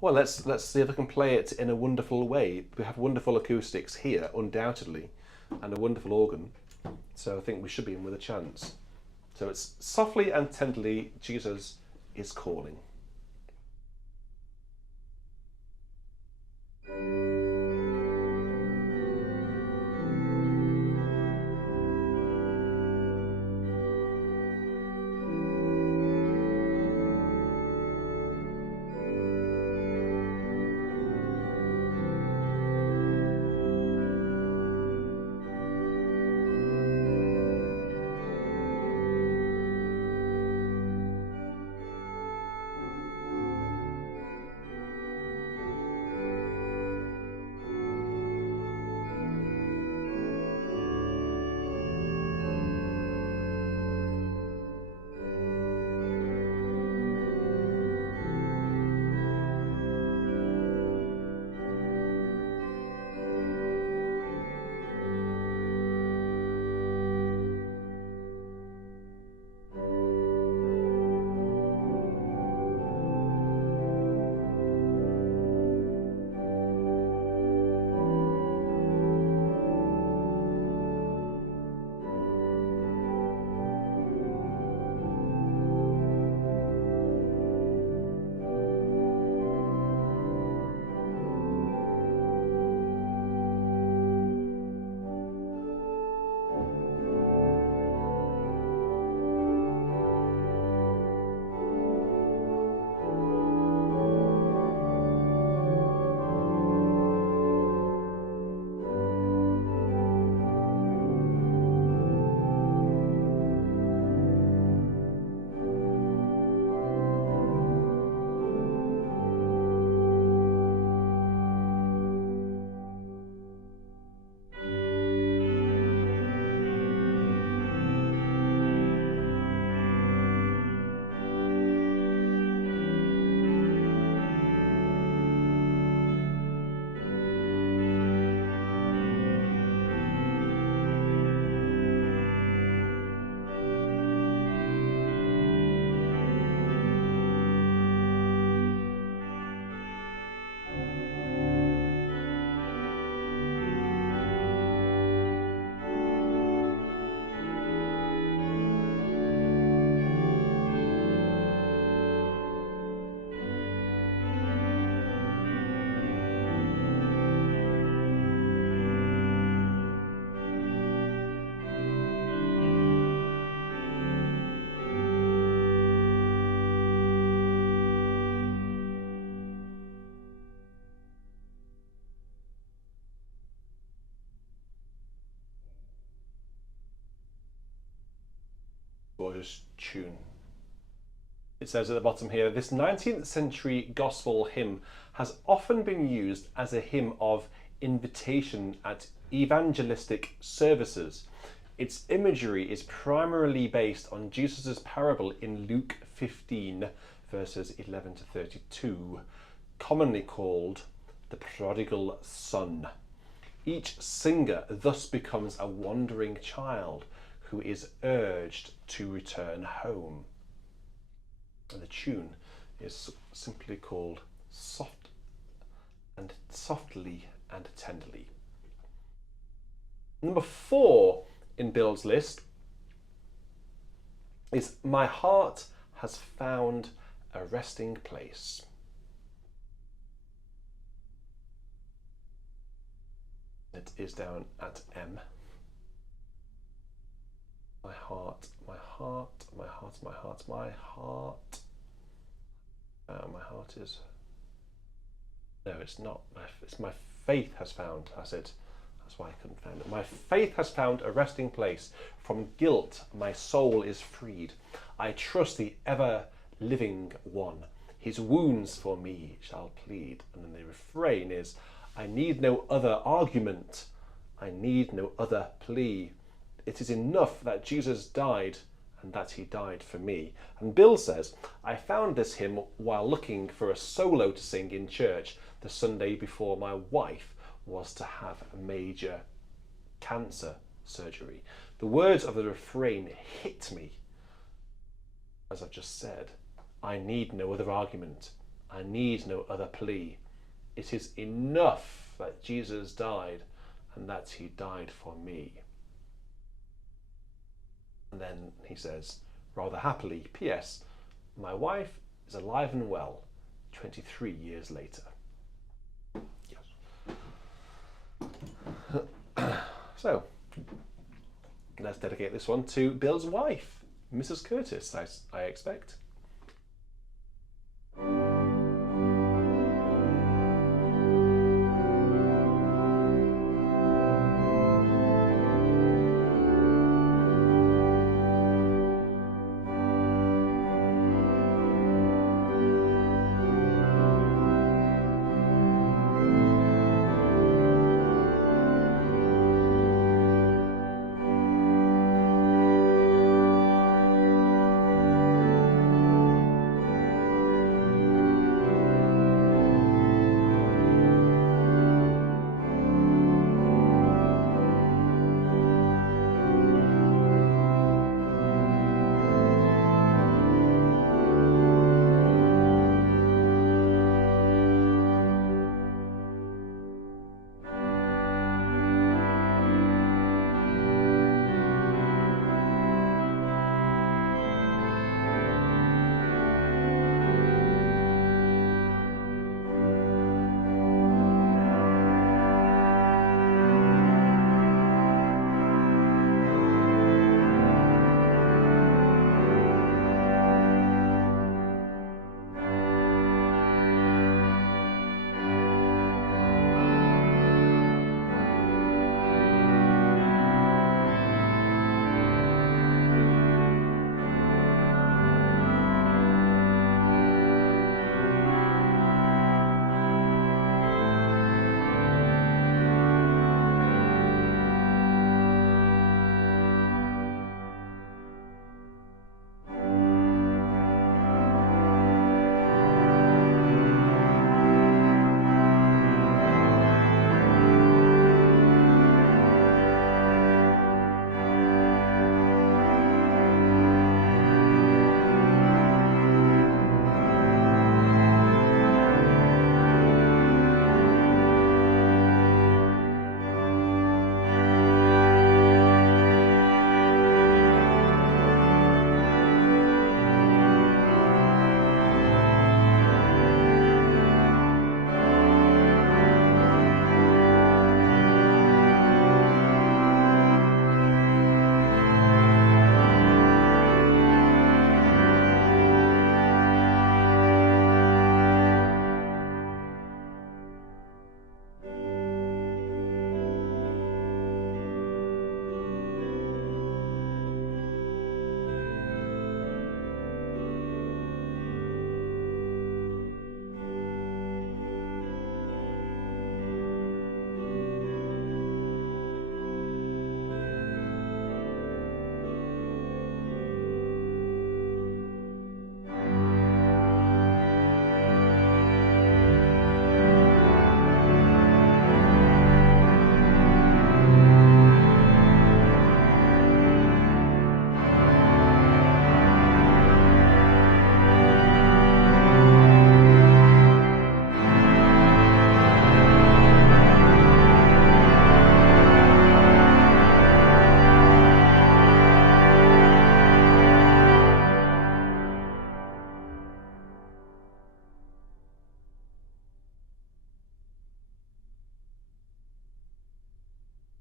Well, let's see if I can play it in a wonderful way. We have wonderful acoustics here, undoubtedly, and a wonderful organ. So I think we should be in with a chance. So it's Softly and Tenderly Jesus is Calling. this tune. It says at the bottom here, this 19th century gospel hymn has often been used as a hymn of invitation at evangelistic services. Its imagery is primarily based on Jesus' parable in Luke 15, verses 11 to 32, commonly called the prodigal son. Each singer thus becomes a wandering child who is urged to return home. And the tune is simply called Softly and Tenderly. Number 4 in Bill's list is My Heart Has Found a Resting Place. It is down at M. My heart, my heart, my heart, my heart, my heart. My heart is... No, it's not. It's my faith has found. I said, that's why I couldn't find it. My faith has found a resting place. From guilt, my soul is freed. I trust the ever-living one. His wounds for me shall plead. And then the refrain is, I need no other argument. I need no other plea. It is enough that Jesus died and that he died for me. And Bill says, I found this hymn while looking for a solo to sing in church the Sunday before my wife was to have a major cancer surgery. The words of the refrain hit me, as I've just said. I need no other argument. I need no other plea. It is enough that Jesus died and that he died for me. And then he says, rather happily, P.S. My wife is alive and well 23 years later. Yes. So, let's dedicate this one to Bill's wife, Mrs. Curtis, I expect.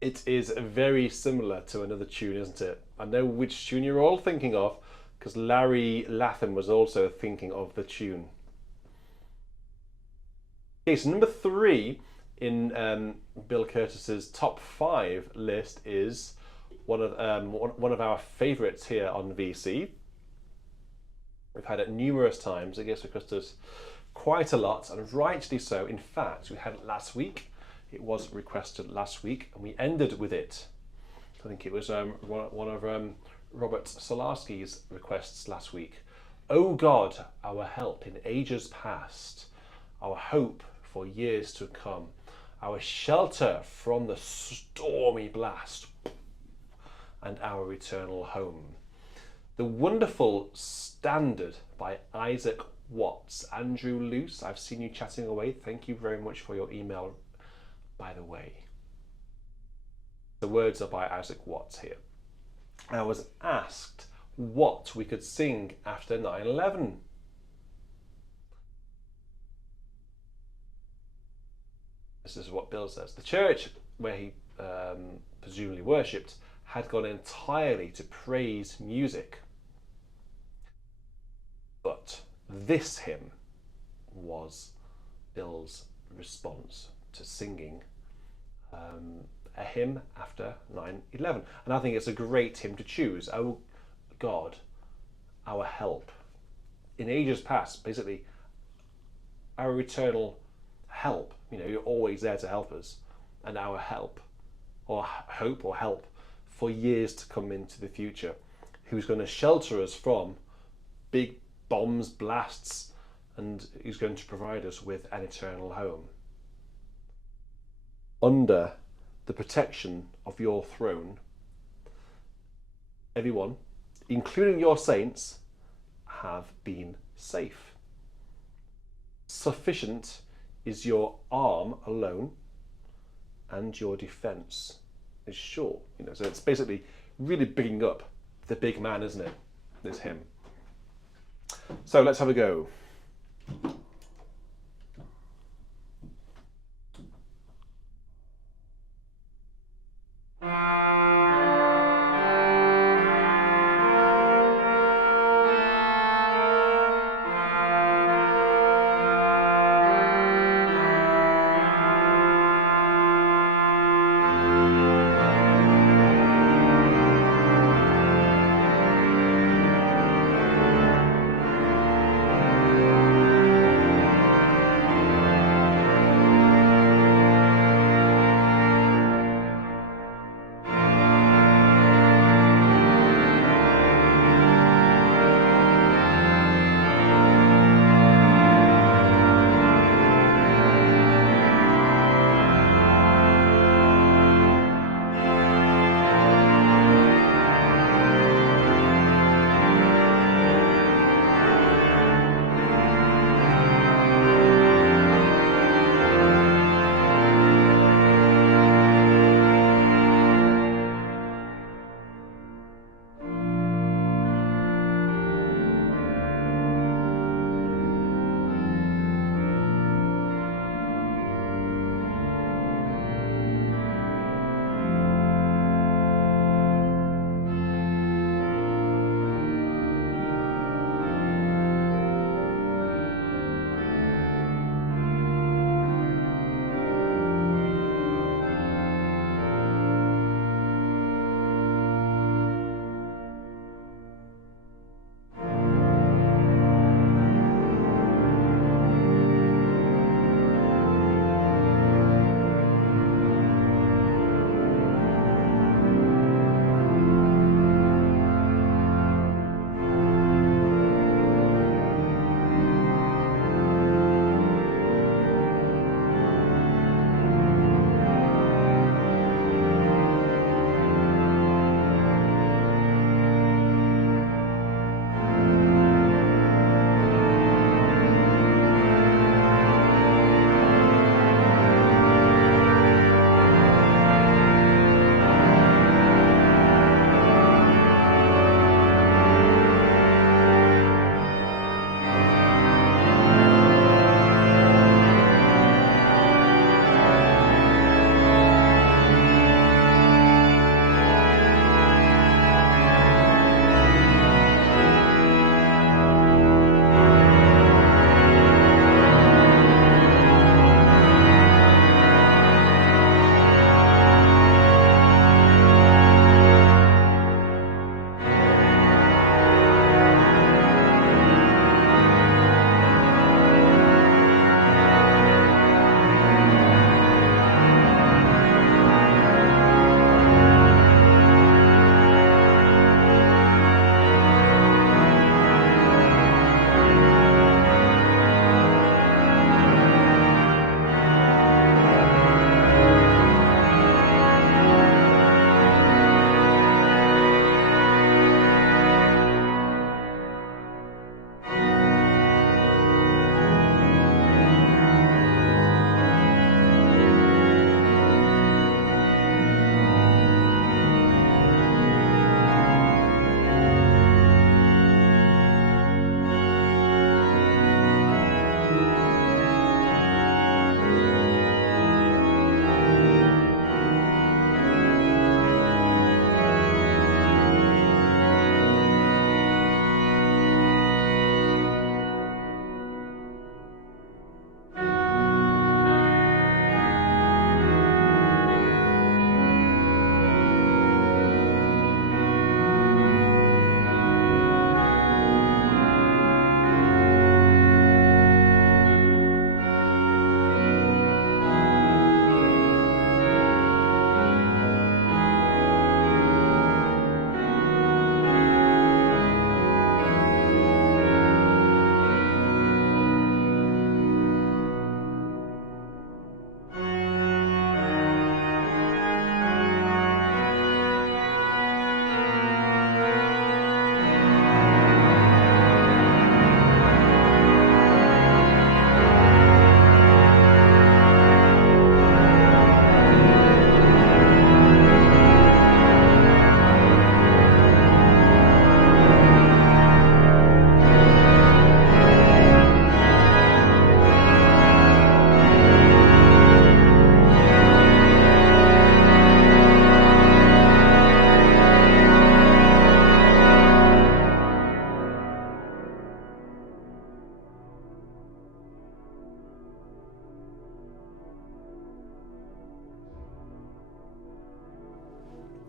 It is very similar to another tune, isn't it? I know which tune you're all thinking of, because Larry Latham was also thinking of the tune. Okay, so number 3 in Bill Curtis's top 5 list is one of our favourites here on VC. We've had it numerous times. It gets requested quite a lot, and rightly so. In fact, we had it last week. It was requested last week, and we ended with it. I think it was one of Robert Solarski's requests last week. O God, our help in ages past, our hope for years to come, our shelter from the stormy blast, and our eternal home. The wonderful Standard by Isaac Watts. Andrew Luce, I've seen you chatting away. Thank you very much for your email, by the way. The words are by Isaac Watts here. I was asked what we could sing after 9/11. This is what Bill says. The church where he presumably worshipped had gone entirely to praise music. But this hymn was Bill's response to singing a hymn after 9/11. And I think it's a great hymn to choose. Oh God, our help. In ages past, basically, our eternal help. You know, you're always there to help us. And our help, or hope or help, for years to come into the future. Who's going to shelter us from big bombs, blasts, and who's going to provide us with an eternal home. Under the protection of your throne, everyone, including your saints, have been safe. Sufficient is your arm alone, and your defense is sure. You know, so it's basically really bigging up the big man, isn't it? This hymn. So let's have a go.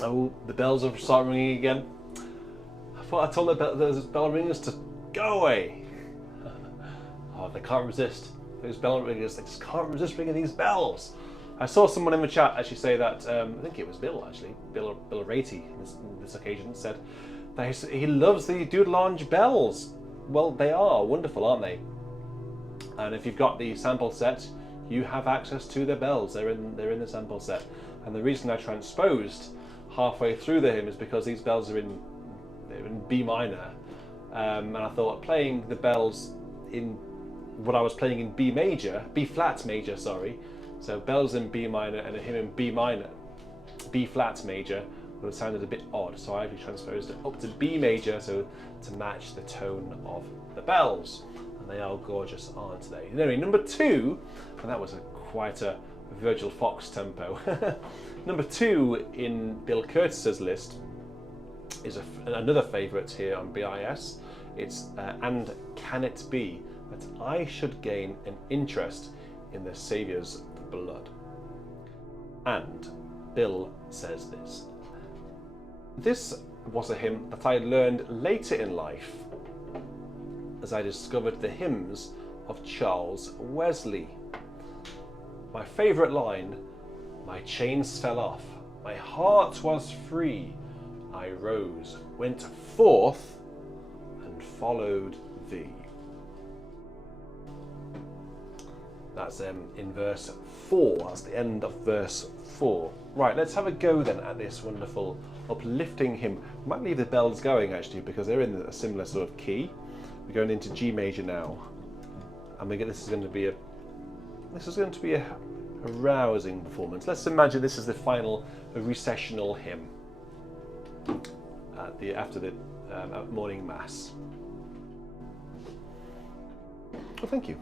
Oh, the bells are starting ringing again. I thought I told those bell ringers to go away. Oh, they can't resist. Those bell ringers, they just can't resist ringing these bells. I saw someone in the chat actually say that, I think it was Bill actually, Bill Ratey on this occasion, said that he loves the Dudelange Bells. Well, they are wonderful, aren't they? And if you've got the sample set, you have access to the bells. They're in the sample set. And the reason I transposed halfway through the hymn is because these bells are in B minor, and I thought playing the bells in what I was playing in B flat major, sorry. So bells in B minor and a hymn in B flat major would have sounded a bit odd. So I actually transposed it up to B major so to match the tone of the bells. And they are gorgeous, aren't they? Anyway, number 2, and that was quite a Virgil Fox tempo. Number 2 in Bill Curtis's list is another favourite here on BIS. It's And Can It Be That I Should Gain an Interest in the Saviour's Blood. And Bill says this. This was a hymn that I learned later in life as I discovered the hymns of Charles Wesley. My favourite line, my chains fell off, my heart was free, I rose, went forth and followed thee. That's in verse 4, that's the end of verse 4. Right, let's have a go then at this wonderful uplifting hymn. We might leave the bells going actually because they're in a similar sort of key. We're going into G major now, and this is going to be a rousing performance. Let's imagine this is the final recessional hymn after the morning mass. Well, thank you.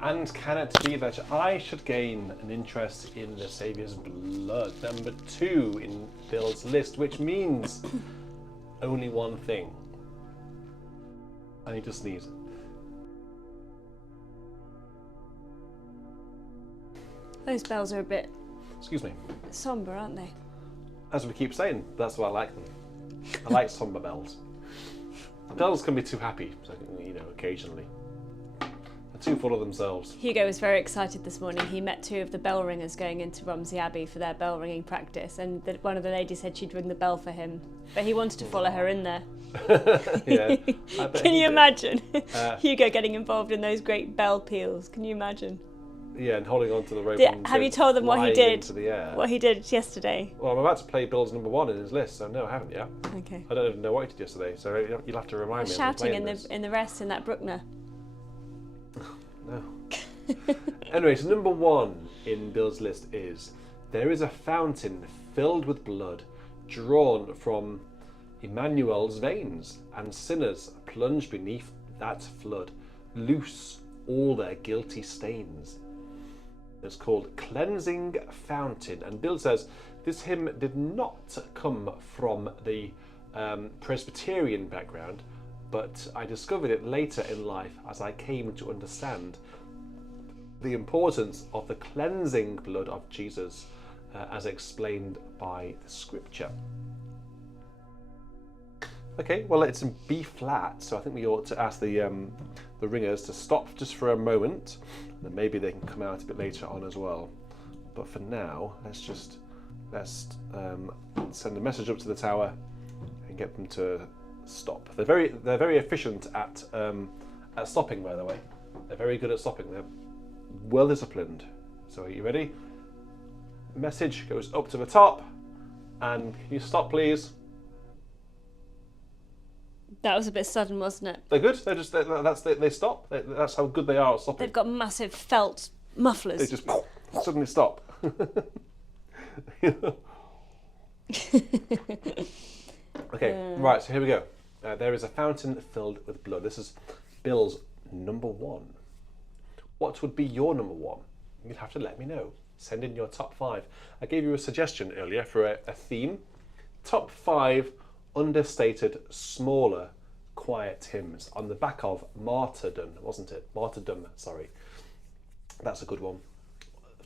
And can it be that I should gain an interest in the Saviour's blood? Number 2 in Bill's list, which means only one thing. I need to sneeze. Those bells are a bit Excuse me. sombre, aren't they? As we keep saying, that's why I like them. I like somber bells. Bells can be too happy, so, you know, occasionally. They're too full of themselves. Hugo was very excited this morning. He met 2 of the bell ringers going into Romsey Abbey for their bell ringing practice, and one of the ladies said she'd ring the bell for him, but he wanted to follow her in there. Yeah. Can you imagine Hugo getting involved in those great bell peals? Can you imagine? Yeah, and holding on to the rope. Have you told them what he did? Into the air. What he did yesterday? Well, I'm about to play Bill's number 1 in his list, so no, I haven't yet. Okay. I don't even know what he did yesterday, so you'll have to remind me. Shouting in the rest in that Bruckner. No. Anyway, so number 1 in Bill's list is: there is a fountain filled with blood, drawn from Emmanuel's veins, and sinners plunge beneath that flood, loose all their guilty stains. It's called Cleansing Fountain, and Bill says this hymn did not come from the Presbyterian background, but I discovered it later in life as I came to understand the importance of the cleansing blood of Jesus as explained by the scripture. Okay, well, it's in B flat, so I think we ought to ask the ringers to stop just for a moment, and maybe they can come out a bit later on as well. But for now, let's send a message up to the tower and get them to stop. They're very efficient at stopping, by the way. They're very good at stopping. They're well disciplined. So are you ready? Message goes up to the top, and can you stop, please? That was a bit sudden, wasn't it? They're good. They stop. That's how good they are at stopping. They've got massive felt mufflers. They just suddenly stop. Okay, right. So here we go. There is a fountain filled with blood. This is Bill's number 1. What would be your number 1? You'll have to let me know. Send in your top 5. I gave you a suggestion earlier for a theme. Top 5 understated, smaller, quiet hymns on the back of Martyrdom, wasn't it? Martyrdom, sorry. That's a good one.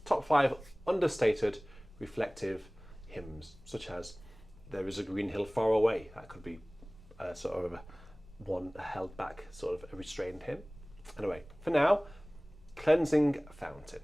Top 5 understated, reflective hymns, such as There is a Green Hill Far Away. That could be sort of one held back, sort of a restrained hymn. Anyway, for now, Cleansing Fountain.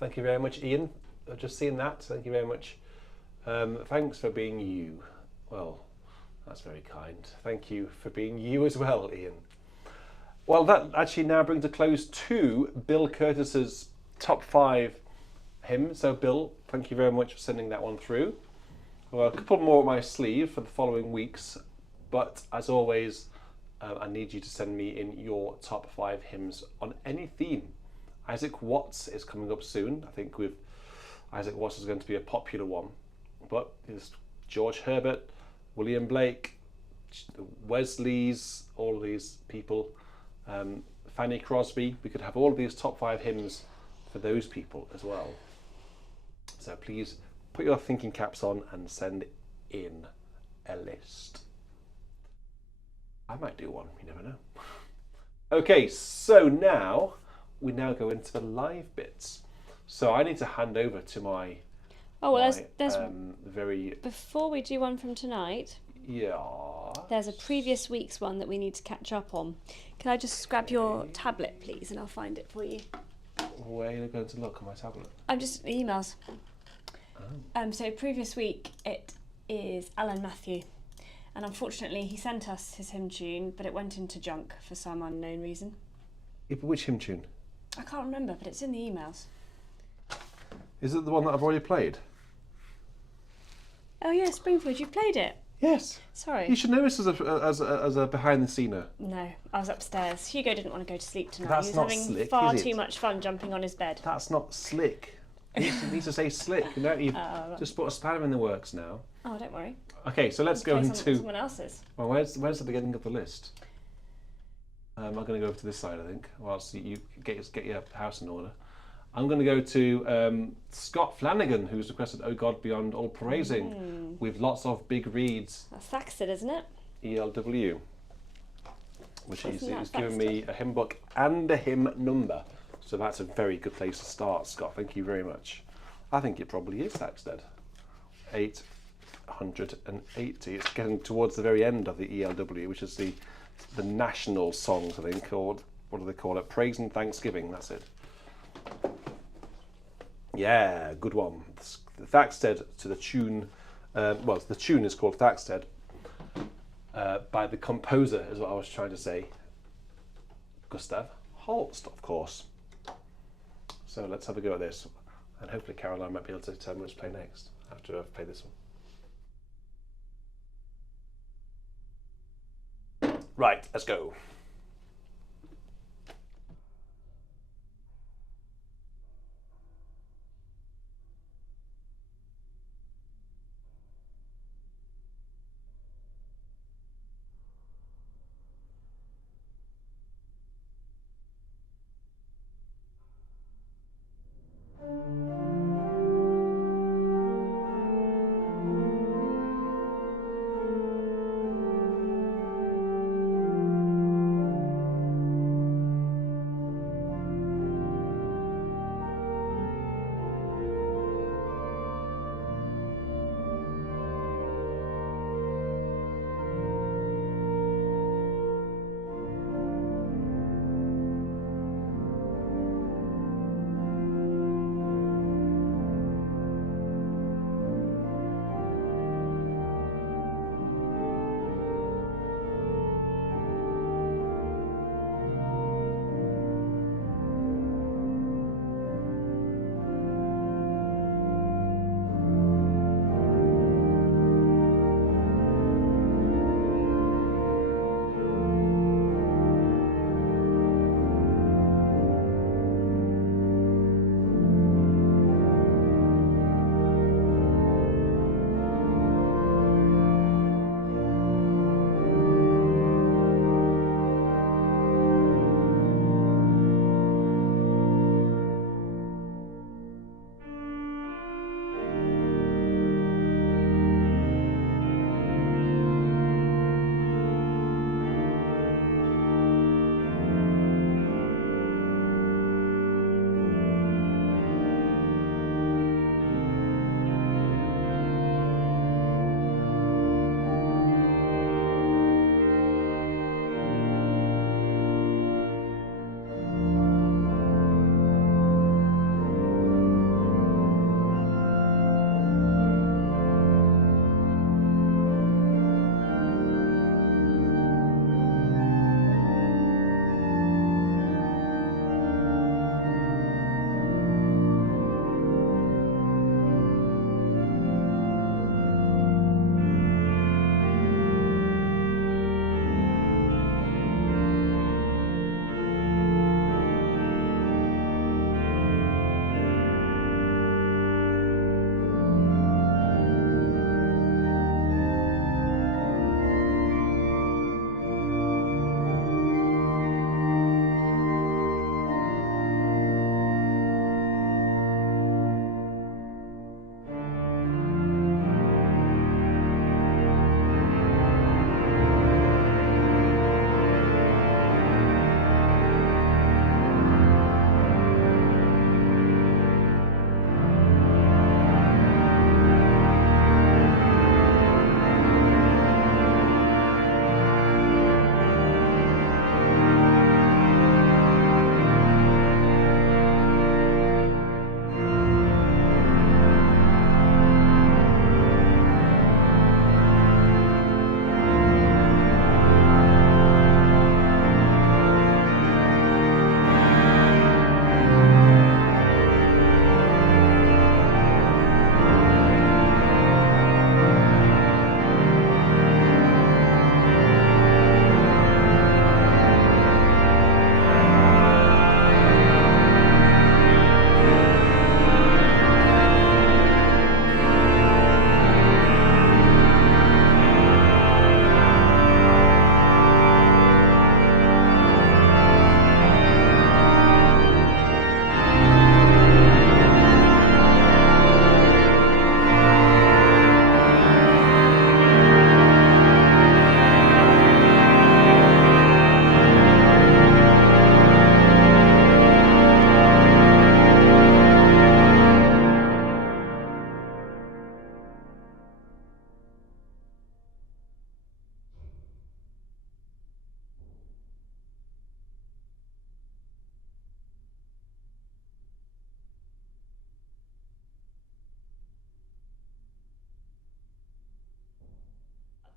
Thank you very much, Ian. I've just seen that. Thank you very much. Thanks for being you. Well, that's very kind. Thank you for being you as well, Ian. Well, that actually now brings a close to Bill Curtis's top 5 hymns. So, Bill, thank you very much for sending that one through. Well, a couple more up my sleeve for the following weeks, but as always, I need you to send me in your top 5 hymns on any theme. Isaac Watts is coming up soon. I think with Isaac Watts is going to be a popular one, but there's George Herbert, William Blake, Wesley's, all of these people, Fanny Crosby. We could have all of these top 5 hymns for those people as well. So please put your thinking caps on and send in a list. I might do one, you never know. Okay, so now we go into the live bits. So I need to hand over to my there's very... Before we do one from tonight, there's a previous week's one that we need to catch up on. Can I just grab your tablet, please, and I'll find it for you? Where are you going to look on my tablet? I'm just emails. So previous week it is Alan Matthew, and unfortunately he sent us his hymn tune, but it went into junk for some unknown reason. Yeah, but which hymn tune? I can't remember, but it's in the emails. Is it the one that I've already played? Oh yeah, Springfield, you've played it. Yes. Sorry. You should know this as a behind the scener. No, I was upstairs. Hugo didn't want to go to sleep tonight. That's he was not having slick, far is it? too much fun jumping on his bed. That's not slick. It needs to say slick. You know, you've Right. just put a spanner in the works now. Oh, don't worry. Okay, so let's go Play into... someone else's. Well, where's the beginning of the list? I'm going to go over to this side, I think, whilst you get your house in order. I'm going to go to Scott Flanagan, who's requested "O God Beyond All Praising," with lots of big reads. That's Thaxted, isn't it? ELW, which Isn't that he's given me a hymn book and a hymn number. So that's a very good place to start, Scott. Thank you very much. I think it probably is Thaxted. 880. It's getting towards the very end of the ELW, which is the national songs, I think, or what do they call it? Praise and Thanksgiving, that's it. Yeah, good one. The Thaxted to the tune, the tune is called Thaxted by the composer, is what I was trying to say. Gustav Holst, of course. So let's have a go at this. And hopefully Caroline might be able to tell me what to play next after I've played this one. Right, let's go.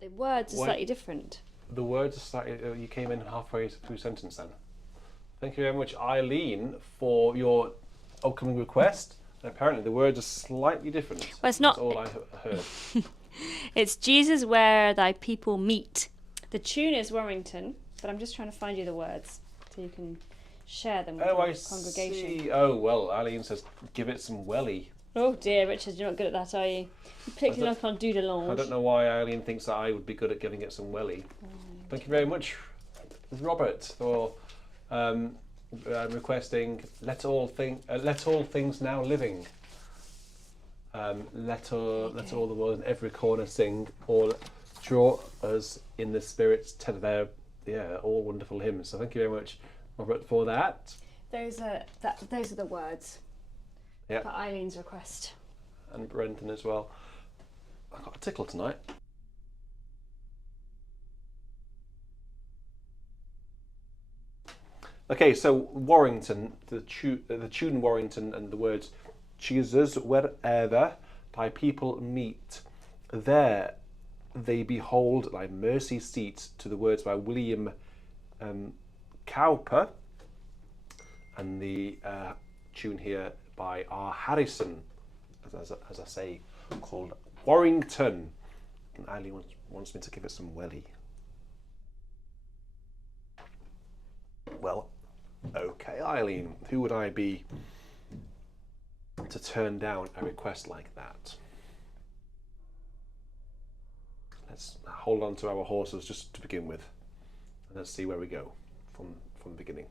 The words are Why- slightly different. The words are slightly. You came in halfway through sentence then. Thank you very much, Eileen, for your upcoming request. And apparently, the words are slightly different. Well, it's not. That's all I heard. It's Jesus where thy people meet. The tune is Warrington, but I'm just trying to find you the words so you can share them with Oh, your I congregation. see. Oh, well, Eileen says, give it some welly. Oh dear, Richard, you're not good at that, are you? You picked it up on Dudelange. I don't know why Eileen thinks that I would be good at giving it some welly. Thank you very much, Robert, for requesting let all things now living. Let all the world in every corner sing, or draw us in the Spirit's tether. Yeah, all wonderful hymns. So thank you very much, Robert, for that. Those are the words. Yeah. For Eileen's request. And Brenton as well. I've got a tickle tonight. Okay, so Warrington, the tune Warrington, and the words Jesus, wherever thy people meet, there they behold thy mercy seat, to the words by William Cowper, and the tune here by R. Harrison, as I say, called Warrington. And Ali wants me to give it some welly. Well, okay, Eileen, who would I be to turn down a request like that? Let's hold on to our horses just to begin with, and let's see where we go from the beginning.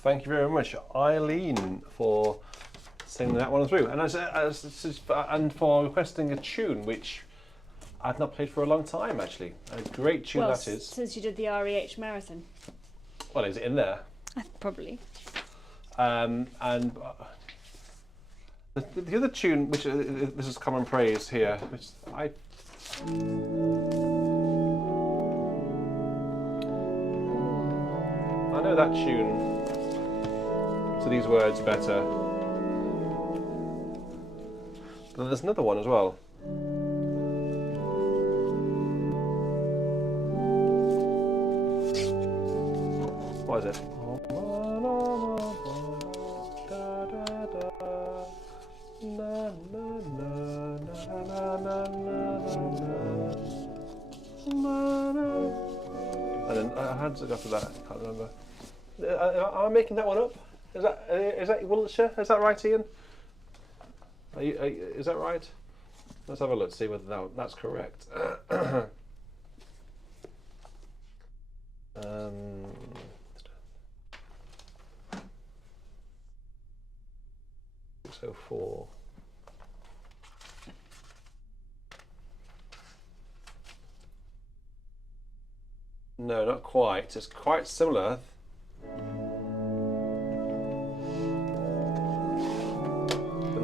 Thank you very much, Eileen, for singing that one through, and and for requesting a tune which I've not played for a long time, actually. A great tune Well, that is. since you did the REH marathon. Well, is it in there? Probably. And the other tune, which this is common praise here, which I know that tune to these words better. But there's another one as well. What is it? And then how does it go after that? I can't remember. Am I making that one up? Is that Wiltshire? Is that right, Ian? Is that right? Let's have a look, see whether that's correct. 604. No, not quite. It's quite similar. And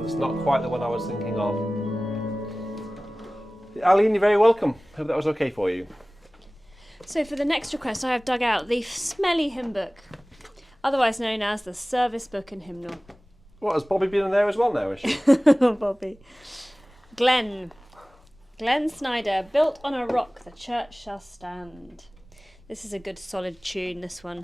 it's not quite the one I was thinking of. Aline, you're very welcome. Hope that was okay for you. So for the next request, I have dug out the smelly hymn book, otherwise known as the service book and hymnal. What, has Bobby been in there as well now, is she? Bobby. Glenn Snyder, built on a rock, the church shall stand. This is a good solid tune, this one.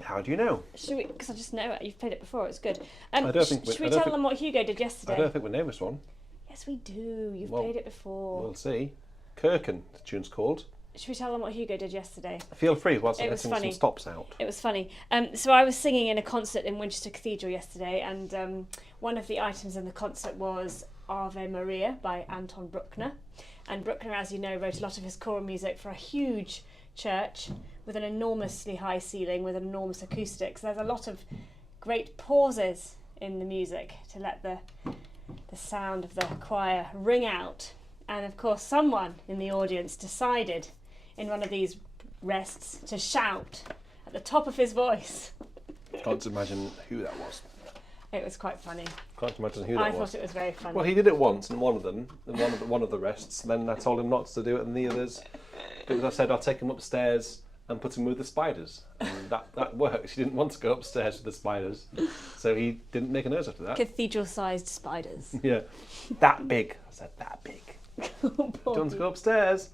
How do you know? Should we, because I just know it, you've played it before, it's good. Should we tell them what Hugo did yesterday? I don't think we know this one. Yes, we do. You've played it before. We'll see. Kirken, the tune's called. Should we tell them what Hugo did yesterday? Feel free whilst I'm getting some stops out. It was funny. So I was singing in a concert in Winchester Cathedral yesterday, and one of the items in the concert was Ave Maria by Anton Bruckner. And Bruckner, as you know, wrote a lot of his choral music for a huge church with an enormously high ceiling with an enormous acoustics. There's a lot of great pauses in the music to let the sound of the choir ring out. And of course, someone in the audience decided in one of these rests to shout at the top of his voice. Can't imagine who that was. It was quite funny. Can't imagine who that was. I thought it was very funny. Well, he did it once in one of them, in one of the rests. Then I told him not to do it in the others because I said I'll take him upstairs and put him with the spiders, and that worked. He didn't want to go upstairs with the spiders, so he didn't make a noise after that. Cathedral-sized spiders. Yeah, that big. I said that big. Do you want to go upstairs?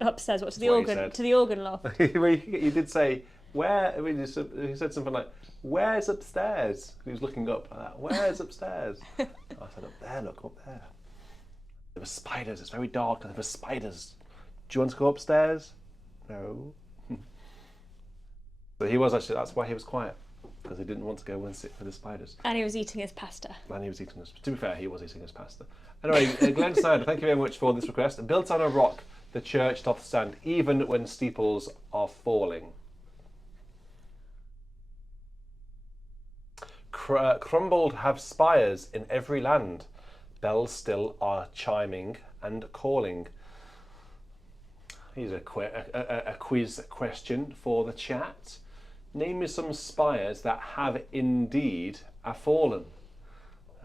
Upstairs, what, to the organ? To the organ loft. You did say where. I mean, he said something like, "Where's upstairs?" He was looking up like that. Where's upstairs? I said, "Up there. Look up there." There were spiders. It's very dark, and there were spiders. Do you want to go upstairs? No. But he was actually. That's why he was quiet, because he didn't want to go and sit with the spiders. And he was eating his pasta. To be fair, he was eating his pasta. Anyway, Glenn Snyder, thank you very much for this request. Built on a rock, the church doth stand, even when steeples are falling. Crumbled have spires in every land. Bells still are chiming and calling. Here's a quiz question for the chat. Name me some spires that have indeed fallen.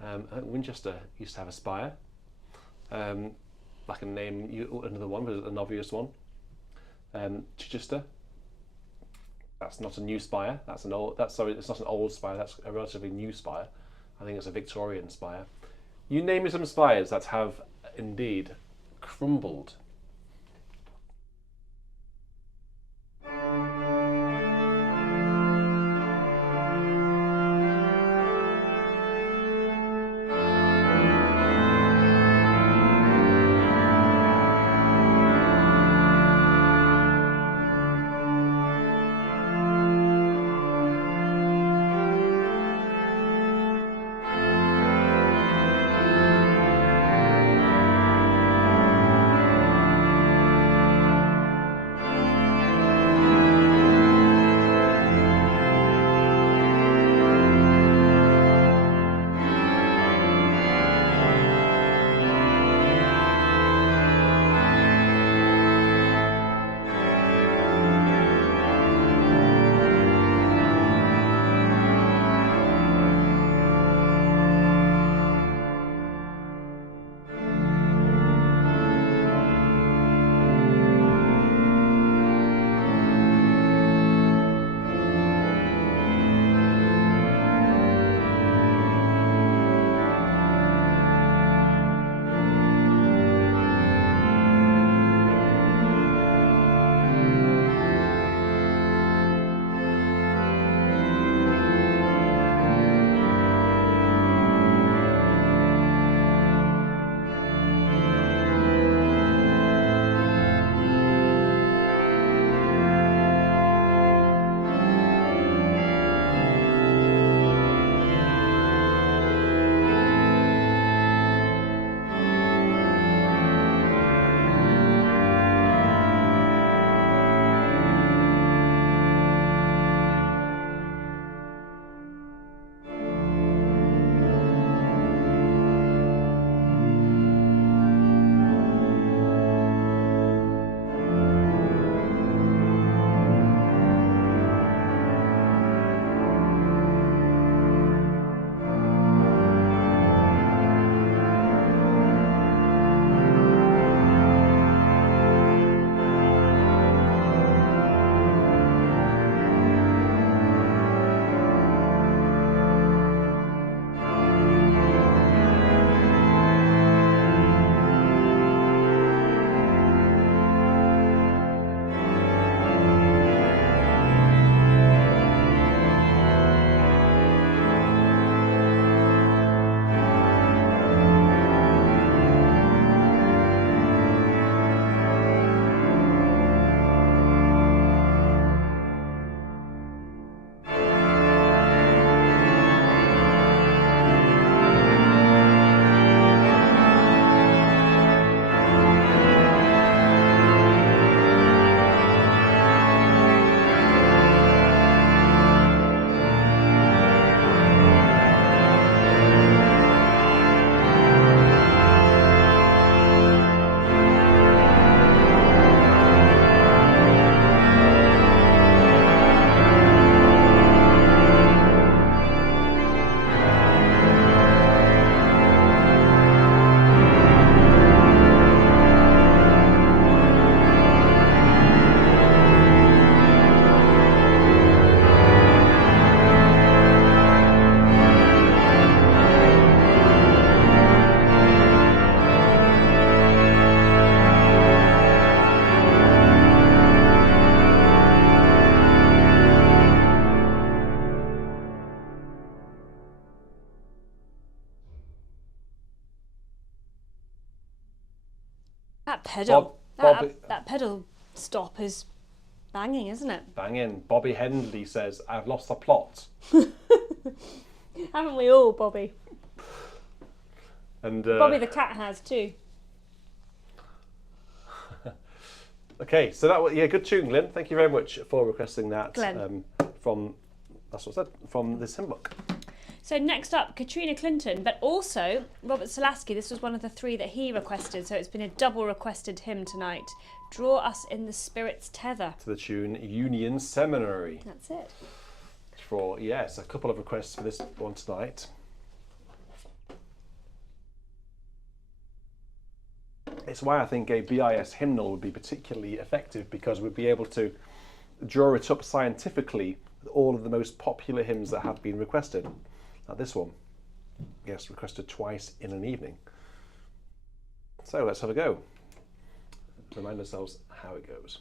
I think Winchester used to have a spire. I can name you another one, but an obvious one. Chichester. That's not a new spire. It's not an old spire. That's a relatively new spire. I think it's a Victorian spire. You name me some spires that have indeed crumbled. That pedal, Bobby, that pedal stop is banging, isn't it? banging. Bobby Hendley says, "I've lost the plot." Haven't we all, Bobby? And Bobby the cat has too. Okay, so that was good tune, Glenn. Thank you very much for requesting that. Glenn. From from this hymn book. So next up, Katrina Clinton, but also Robert Solasky. This was one of the 3 that he requested, so it's been a double requested hymn tonight. Draw Us in the Spirit's Tether. To the tune Union Seminary. That's it. For a couple of requests for this one tonight. It's why I think a BIS hymnal would be particularly effective, because we'd be able to draw it up scientifically with all of the most popular hymns that have been requested. Now this one, yes, requested twice in an evening. So let's have a go. Remind ourselves how it goes.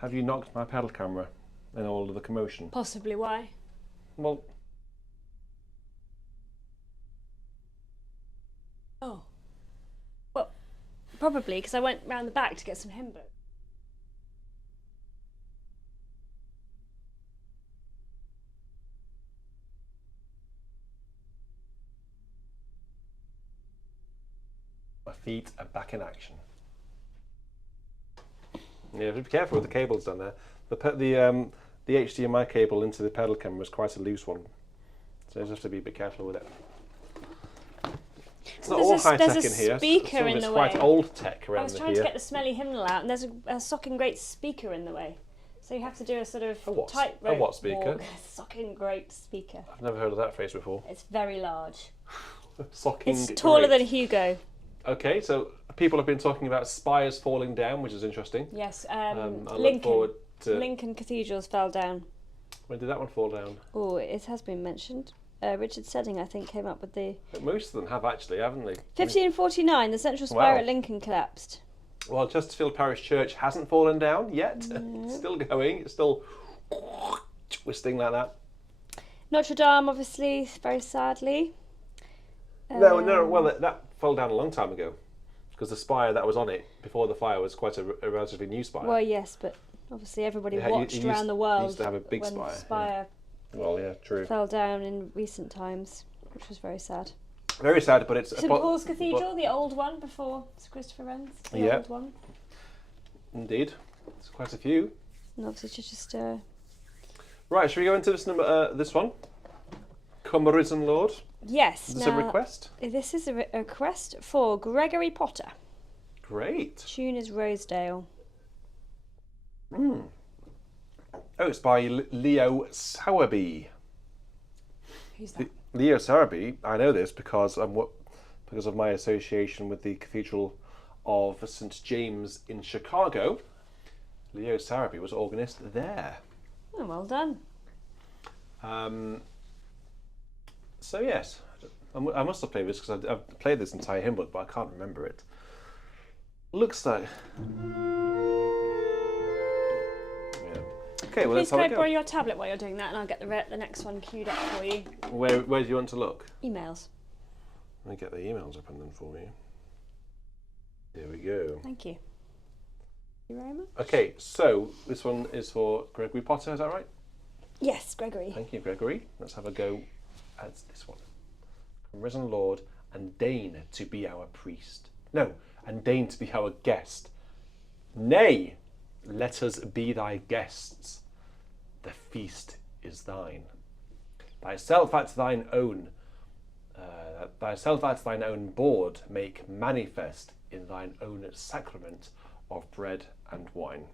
Have you knocked my pedal camera in all of the commotion? Possibly why. Well, oh. Well, probably because I went round the back to get some hymn books. my feet are back in action. Yeah, be careful with the cables down there. The HDMI cable into the pedal camera is quite a loose one, so you just have to be a bit careful with it. It's not all high tech in here. Speaker in the way. Quite old tech around here. I was trying to get the smelly hymnal out, and there's a socking great speaker in the way. So you have to do a sort of tightrope. A what speaker? Walk. Socking great speaker. I've never heard of that phrase before. It's very large. Socking It's taller than Hugo. Okay, so people have been talking about spires falling down, which is interesting. Yes, I look forward to... Lincoln cathedrals fell down. When did that one fall down? Oh, it has been mentioned. Richard Sedding, I think, came up with the... Most of them have actually, haven't they? 1549, the central spire at Lincoln collapsed. Well, Chesterfield Parish Church hasn't fallen down yet. It's still going. It's still twisting like that. Notre Dame, obviously, very sadly. No. Well, that fell down a long time ago, because the spire that was on it before the fire was quite a relatively new spire. Well, yes, but obviously everybody Yeah, watched around the world used to have a big when spire. the spire Well, yeah, true. fell down in recent times, which was very sad. Very sad, but it's... St Paul's Cathedral, the old one before Sir Christopher Wren's, the old one. Indeed. There's quite a few. And obviously just... Right, should we go into this one? Come Risen Lord? Yes. Is this a request? This is a request for Gregory Potter. Great. Tune is Rosedale. Oh, it's by Leo Sowerby. Who's that? Leo Sowerby, I know this because of my association with the Cathedral of St James in Chicago. Leo Sowerby was organist there. Oh, well done. So yes, I must have played this because I've played this entire hymn book, but I can't remember it. Looks like... Yeah. Okay, well, Please let's have a can I go. borrow your tablet while you're doing that, and I'll get the next one queued up for you. Where do you want to look? Emails. Let me get the emails open then for you. There we go. Thank you. Thank you very much. Okay, so this one is for Gregory Potter, is that right? Yes, Gregory. Thank you, Gregory. Let's have a go at this one. Come, Risen Lord, and deign to be our priest. No, and deign to be our guest. Nay, let us be thy guests. The feast is thine. Thyself at thine own board make manifest in thine own sacrament of bread and wine.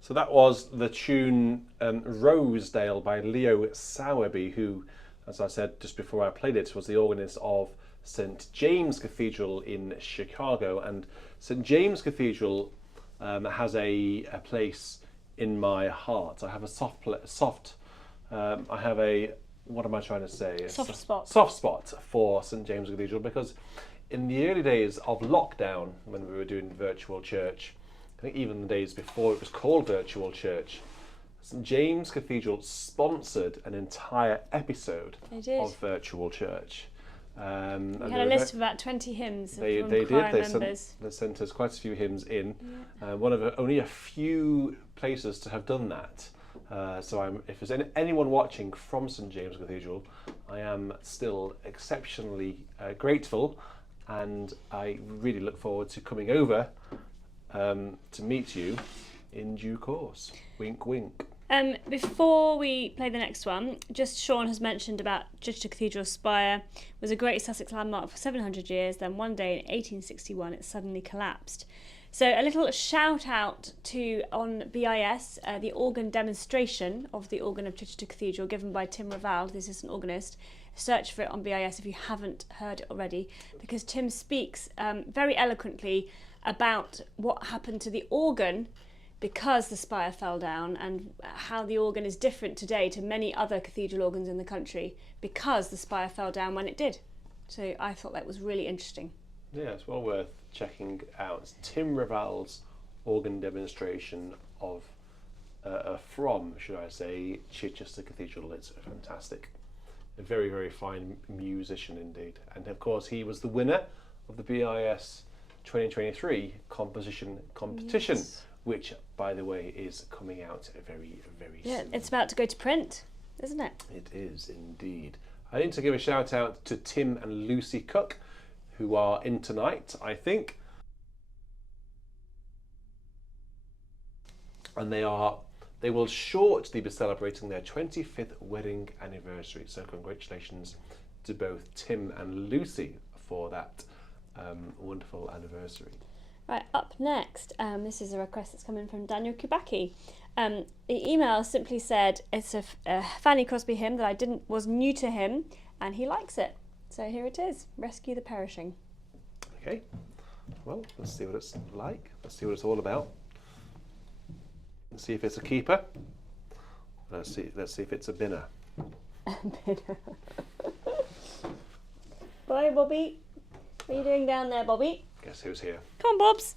So that was the tune Rosedale by Leo Sowerby, who as I said just before I played it, was the organist of St. James Cathedral in Chicago. And St. James Cathedral has a place in my heart. I have a what am I trying to say? Soft spot. Soft spot for St. James Cathedral, because in the early days of lockdown, when we were doing virtual church, I think even the days before it was called virtual church, St. James Cathedral sponsored an entire episode of virtual church. We had a list of about 20 hymns they from did. choir They members. sent us quite a few hymns in. One of only a few places to have done that. So if there's anyone watching from St. James Cathedral, I am still exceptionally grateful, and I really look forward to coming over to meet you in due course. Wink, wink. Before we play the next one, just Sean has mentioned about Chichester Cathedral spire. It was a great Sussex landmark for 700 years, then one day in 1861 it suddenly collapsed. So a little shout out to, on BIS, the organ demonstration of the organ of Chichester Cathedral given by Tim Raval, the assistant organist. Search for it on BIS if you haven't heard it already, because Tim speaks very eloquently about what happened to the organ because the spire fell down, and how the organ is different today to many other cathedral organs in the country because the spire fell down when it did. So I thought that was really interesting. Yeah, it's well worth checking out. It's Tim Raval's organ demonstration of from, should I say, Chichester Cathedral. It's fantastic. A very, very fine musician indeed. And of course, he was the winner of the BIS 2023 composition competition, which, by the way, is coming out very, very soon. Yeah, it's about to go to print, isn't it? It is indeed. I need to give a shout out to Tim and Lucy Cook, who are in tonight, I think. And they will shortly be celebrating their 25th wedding anniversary. So congratulations to both Tim and Lucy for that wonderful anniversary. Right, up next, this is a request that's coming from Daniel Kubacki. The email simply said it's a Fanny Crosby hymn that was new to him, and he likes it. So here it is, Rescue the Perishing. Okay, well, let's see what it's like. Let's see what it's all about. Let's see if it's a keeper. Let's see if it's a binner. Bye, Bobby. What are you doing down there, Bobby? Guess who's here? Come on, Bobs.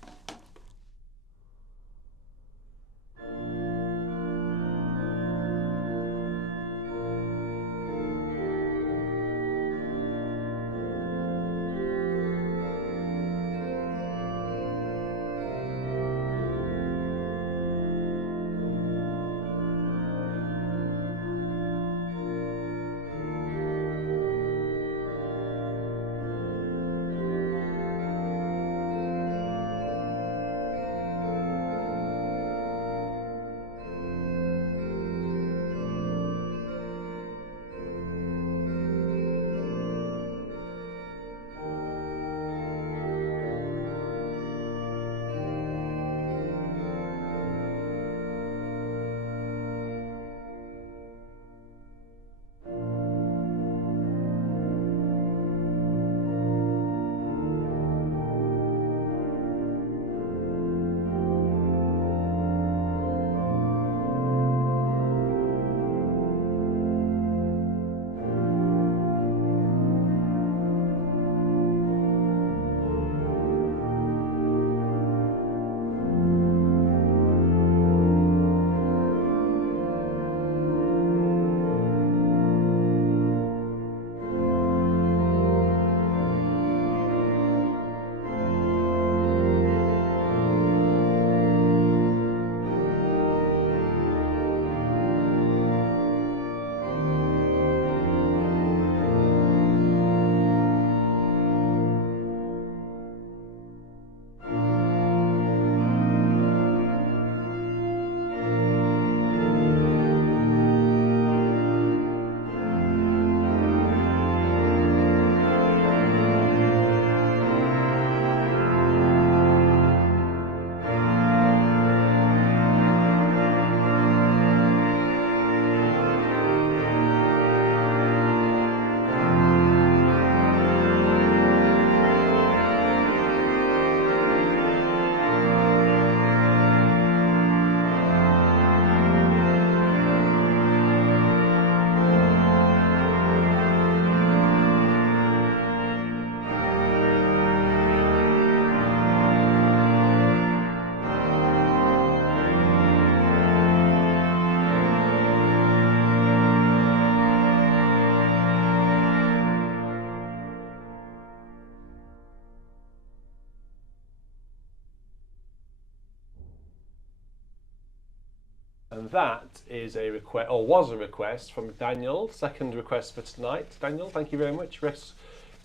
And that is a request, or was a request from Daniel. Second request for tonight. Daniel, thank you very much.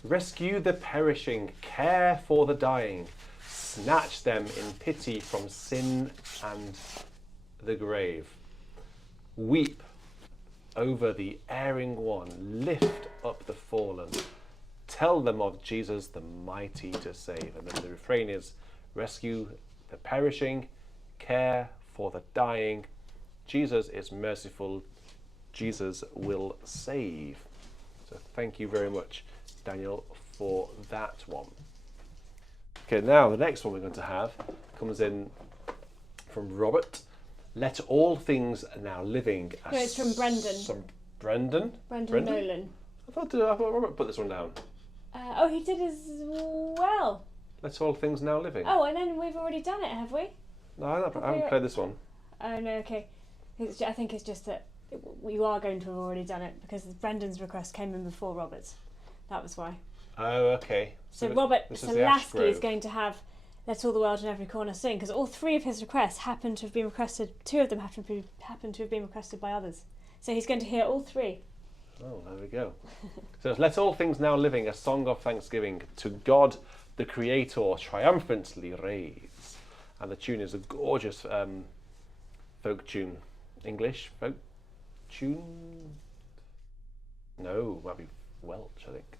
Rescue the perishing, care for the dying, snatch them in pity from sin and the grave. Weep over the erring one, lift up the fallen, tell them of Jesus the mighty to save. And then the refrain is, rescue the perishing, care for the dying, Jesus is merciful, Jesus will save. So thank you very much, Daniel, for that one. Okay, now the next one we're going to have comes in from Robert. Let all things now living. No, it's from Brendan. Brendan? Brendan Nolan. I thought Robert put this one down. Oh, he did as well. Let all things now living. Oh, and then we've already done it, have we? No, I haven't played this one. Oh, no, okay. I think it's just that you are going to have already done it because Brendan's request came in before Robert's. That was why. Oh, okay. So Robert Lasky is going to have Let All the World in Every Corner Sing, because all three of his requests happen to have been requested, two of them happen to have been requested by others. So he's going to hear all three. Oh, there we go. So it's Let All Things Now Living, a song of thanksgiving to God, the Creator, triumphantly reigns. And the tune is a gorgeous folk tune. English folk tune? No, might be Welsh, I think.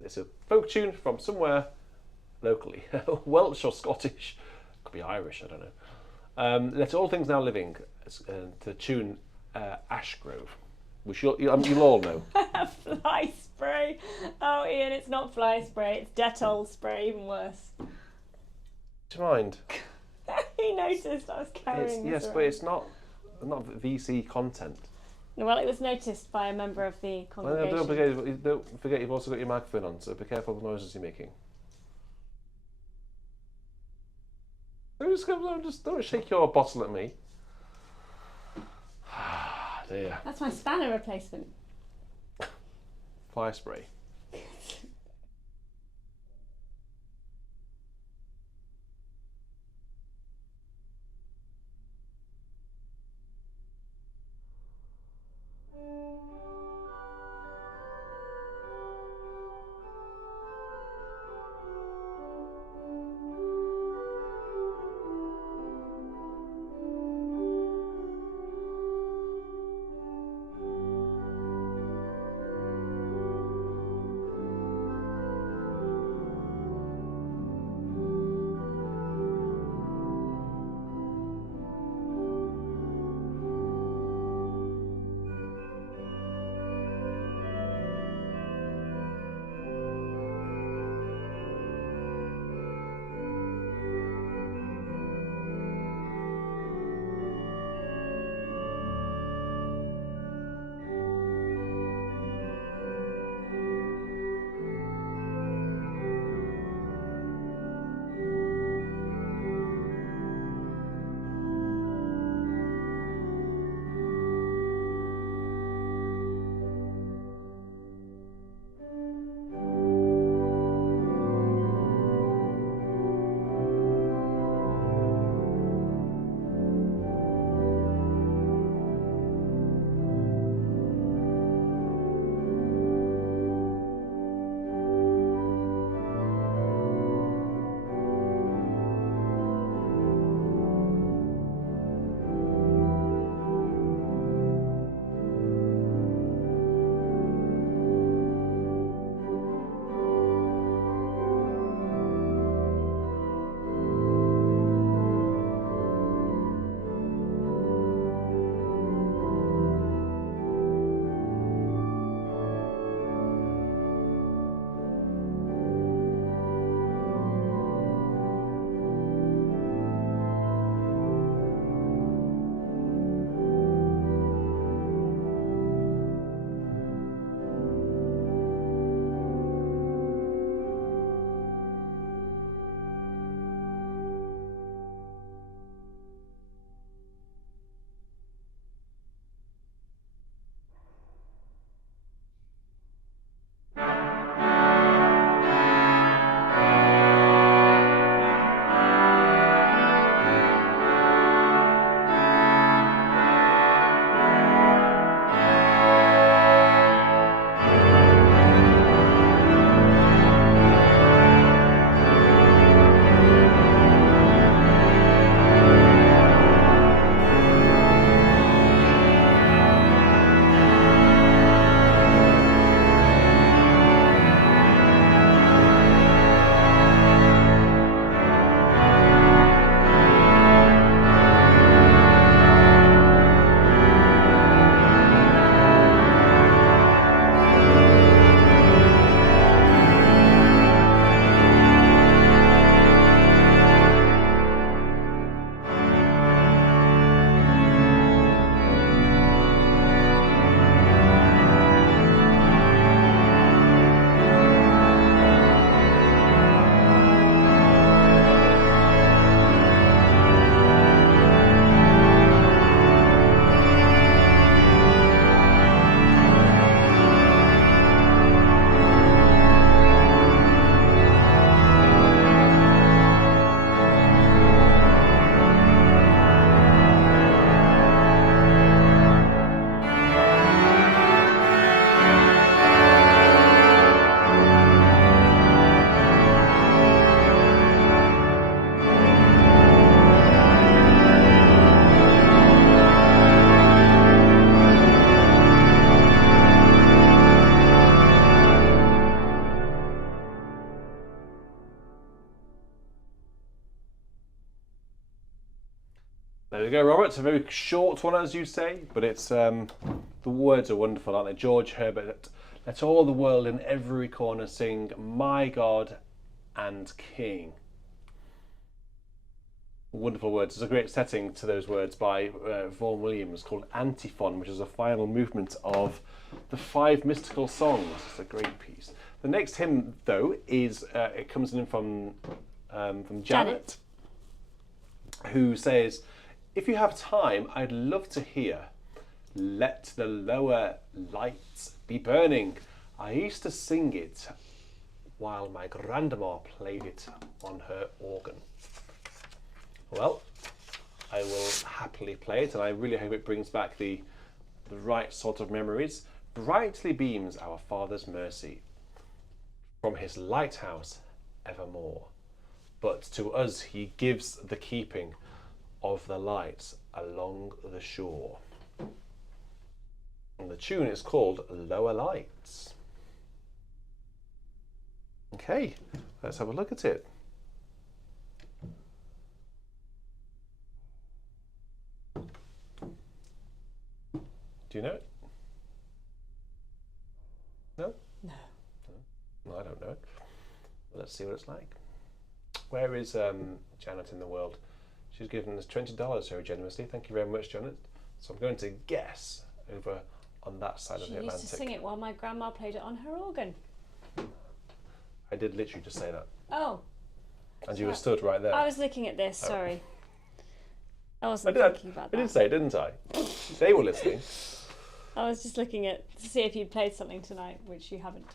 It's a folk tune from somewhere locally. Welsh or Scottish. Could be Irish, I don't know. Let All Things Now Living, to tune Ashgrove, which you'll all know. Fly spray. Oh, Ian, it's not fly spray, it's Dettol spray, even worse. Do you mind? He noticed I was carrying this yes, around. but it's not VC content. Well, it was noticed by a member of the congregation. Don't forget you've also got your microphone on, so be careful of the noises you're making. Just don't shake your bottle at me. Dear. That's my spanner replacement. Fly spray. go, Robert. It's a very short one, as you say, but it's the words are wonderful, aren't they? George Herbert. Let all the world in every corner sing, my God and King. Wonderful words. There's a great setting to those words by Vaughan Williams called Antiphon, which is a final movement of the 5 mystical songs. It's a great piece. The next hymn, though, is it comes in from Janet, who says, if you have time, I'd love to hear, let the lower lights be burning. I used to sing it while my grandma played it on her organ. Well, I will happily play it, and I really hope it brings back the right sort of memories. Brightly beams our Father's mercy from his lighthouse evermore. But to us he gives the keeping of the lights along the shore. And the tune is called Lower Lights. Okay, let's have a look at it. Do you know it? No? No. No, I don't know it. Let's see what it's like. Where is Janet in the world? She's given us $20 very generously. Thank you very much, Janet. So I'm going to guess over on that side of the Atlantic. She used to sing it while my grandma played it on her organ. I did literally just say that. Oh. And you were stood right there. I was looking at this, sorry. I wasn't I thinking about that. I did say, didn't I? They were listening. I was just looking to see if you'd played something tonight, which you haven't.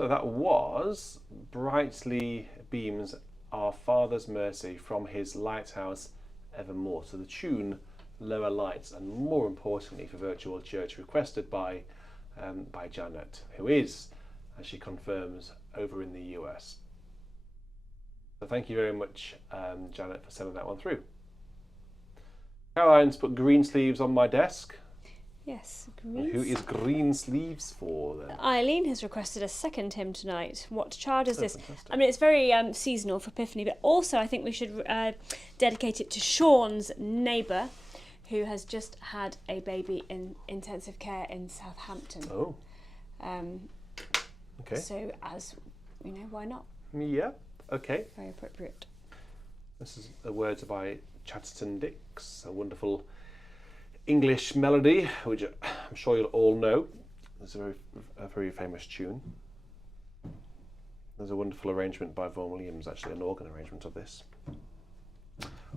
So that was Brightly Beams Our Father's Mercy from his lighthouse evermore. So the tune Lower Lights, and more importantly for Virtual Church, requested by Janet, who is, as she confirms, over in the US. So thank you very much, Janet, for sending that one through. Caroline's put green sleeves on my desk. Yes, And who is green sleeves for then? Eileen has requested a second hymn tonight. What child is this? Fantastic. I mean, it's very seasonal for Epiphany, but also I think we should dedicate it to Sean's neighbour, who has just had a baby in intensive care in Southampton. Oh. Okay. So, as you know, why not? Yeah. Okay. Very appropriate. This is the words by Chatterton Dix, a wonderful English melody, which I'm sure you'll all know. It's a very famous tune. There's a wonderful arrangement by Vaughan Williams, actually, an organ arrangement of this.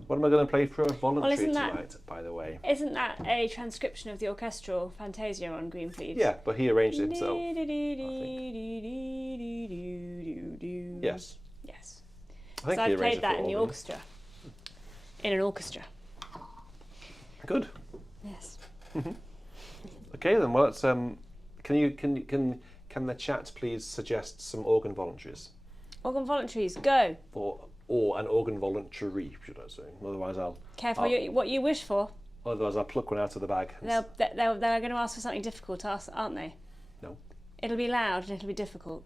What am I going to play for a voluntary tonight, by the way? Isn't that a transcription of the orchestral Fantasia on Green Sleeves? Yeah, but he arranged it himself, I think. Yes. Yes. I think So he I arranged played it that for in the organ. orchestra. In an orchestra. Good. Yes. Okay then. Well, let's. Can the chat please suggest some organ voluntaries? Organ voluntaries, go. Or an organ voluntary, should I say? Otherwise, Careful what you wish for. Otherwise, I'll pluck one out of the bag. They're going to ask for something difficult, aren't they? No. It'll be loud and it'll be difficult.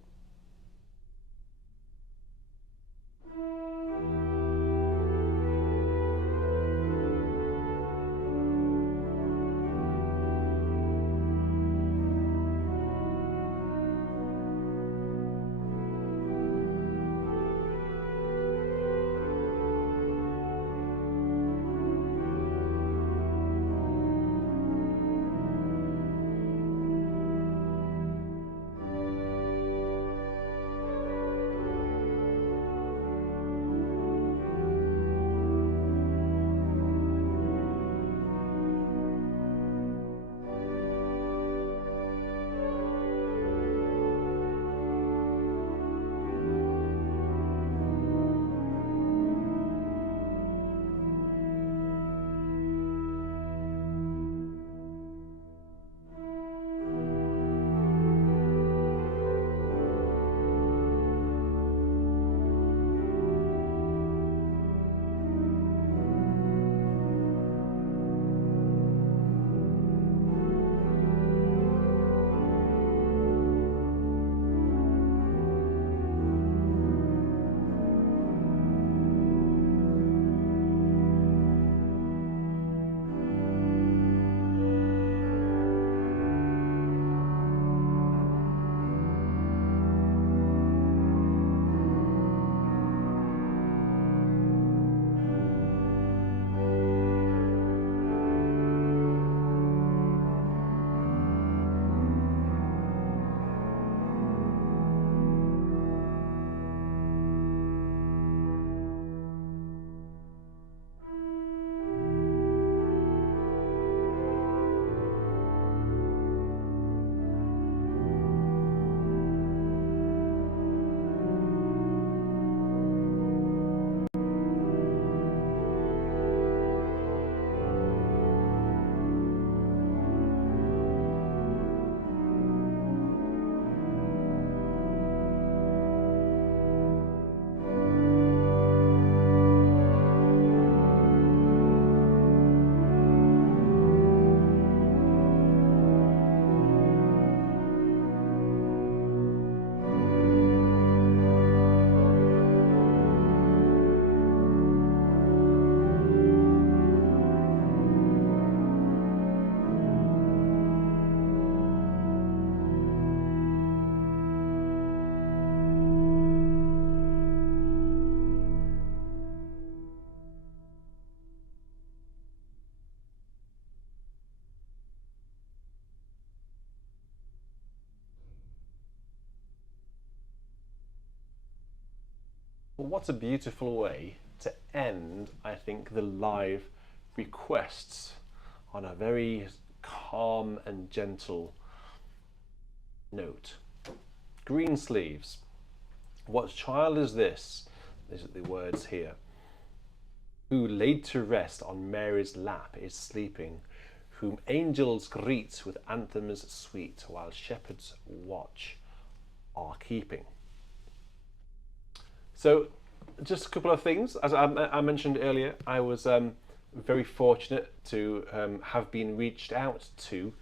Well, what a beautiful way to end, I think, the live requests on a very calm and gentle note. Green sleeves. What child is this? These are the words here. Who laid to rest on Mary's lap is sleeping, whom angels greet with anthems sweet, while shepherds watch are keeping. So just a couple of things. As I mentioned earlier, I was very fortunate to have been reached out to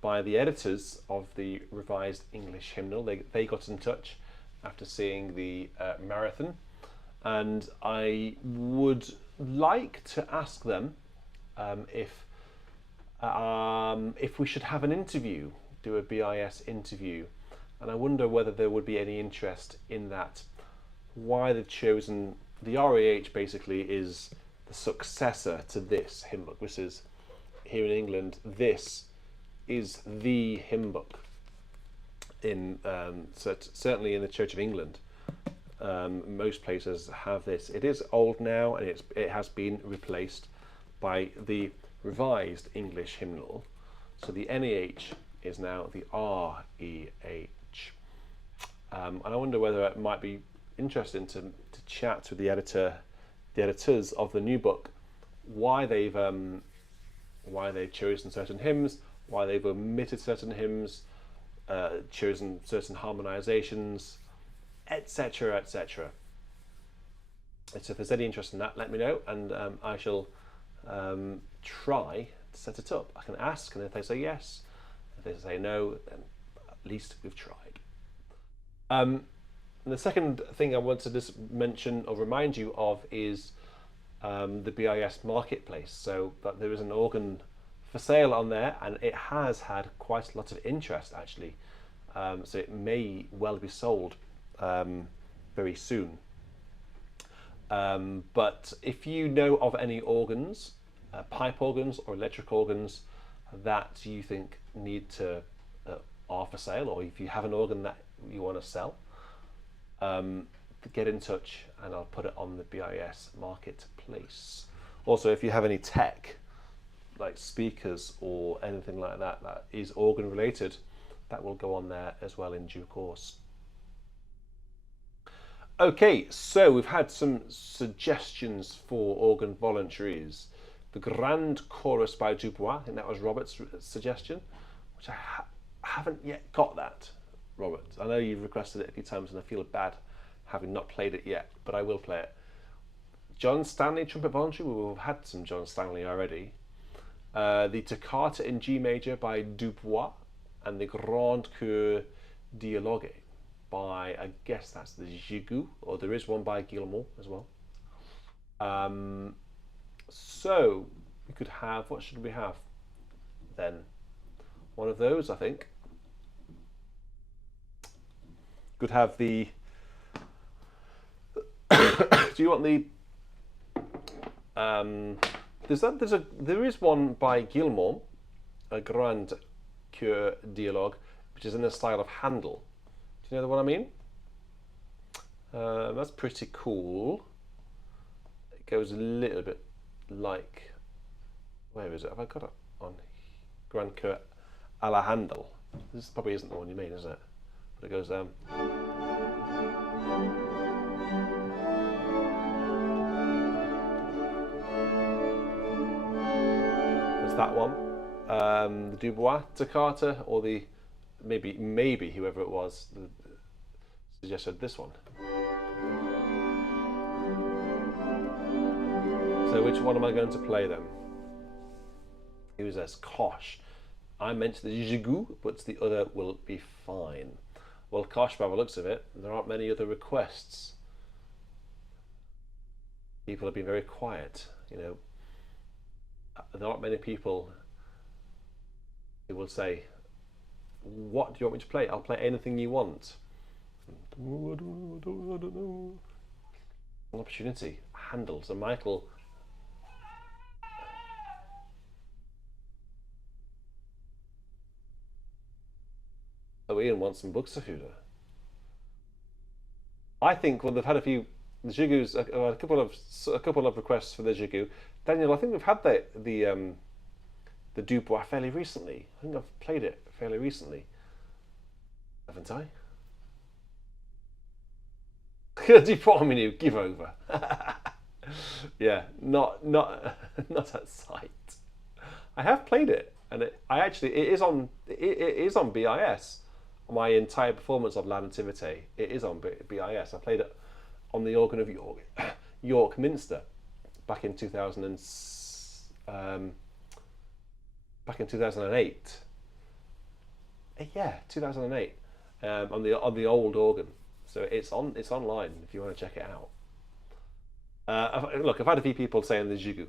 by the editors of the Revised English Hymnal. They got in touch after seeing the marathon, and I would like to ask them if we should have an interview, do a BIS interview, and I wonder whether there would be any interest in that. Why they've chosen the RAH basically is the successor to this hymn book. This is, here in England, this is the hymn book in certainly in the Church of England. Most places have this. It is old now, and it has been replaced by the Revised English Hymnal. So the NEH is now the REH. And I wonder whether it might be interesting to chat with the editors of the new book, why they've chosen certain hymns, why they've omitted certain hymns, chosen certain harmonizations, etc., etc. And so if there's any interest in that, let me know, and I shall try to set it up. I can ask, and if they say yes, if they say no, then at least we've tried. And the second thing I want to just mention or remind you of is the BIS marketplace. So that there is an organ for sale on there, and it has had quite a lot of interest actually. So it may well be sold very soon. But if you know of any organs, pipe organs or electric organs that you think need to are for sale, or if you have an organ that you want to sell, get in touch and I'll put it on the BIS marketplace. Also, if you have any tech like speakers or anything like that that is organ related, that will go on there as well in due course. Okay, so we've had some suggestions for organ voluntaries. The Grand Chorus by Dubois, I think that was Robert's suggestion, which I haven't yet got that, Robert. I know you've requested it a few times and I feel bad having not played it yet, but I will play it. John Stanley, Trumpet Voluntary, we've had some John Stanley already. The Toccata in G major by Dubois, and the Grand Chœur Dialogue by, I guess that's the Gigoux, or there is one by Guillemot as well. So we could have, what should we have then? One of those, I think. Could have the, do you want the, there is one by Guillemot, a Grand Chœur Dialogue, which is in the style of Handel. Do you know the one I mean? That's pretty cool. It goes a little bit like, where is it? Have I got it on? Grand Chœur à la Handel. This probably isn't the one you mean, is it? But it goes There's that one. The Dubois Toccata, or the maybe whoever it was suggested this one. So which one am I going to play then? Who says Kosh? I mentioned the Gigoux, but the other will be fine. Well, Kosh, by the looks of it, there aren't many other requests. People have been very quiet, you know. There aren't many people who will say, what do you want me to play? I'll play anything you want. An opportunity. Handel. So Michael. Oh, Ian wants some Buxtehude. I think, well, they've had a few, the Gigou's, a couple of requests for the Gigoux. Daniel, I think we've had the Dubois fairly recently. I think I've played it fairly recently, haven't I? Dubois menu, give over. Yeah, not at sight. I have played it, and it is on BIS. My entire performance of La Nativité, it is on BIS. I played it on the organ of York Minster back in 2008. Yeah, 2008 on the old organ. So it's online if you want to check it out. Look, I've had a few people saying the jigu.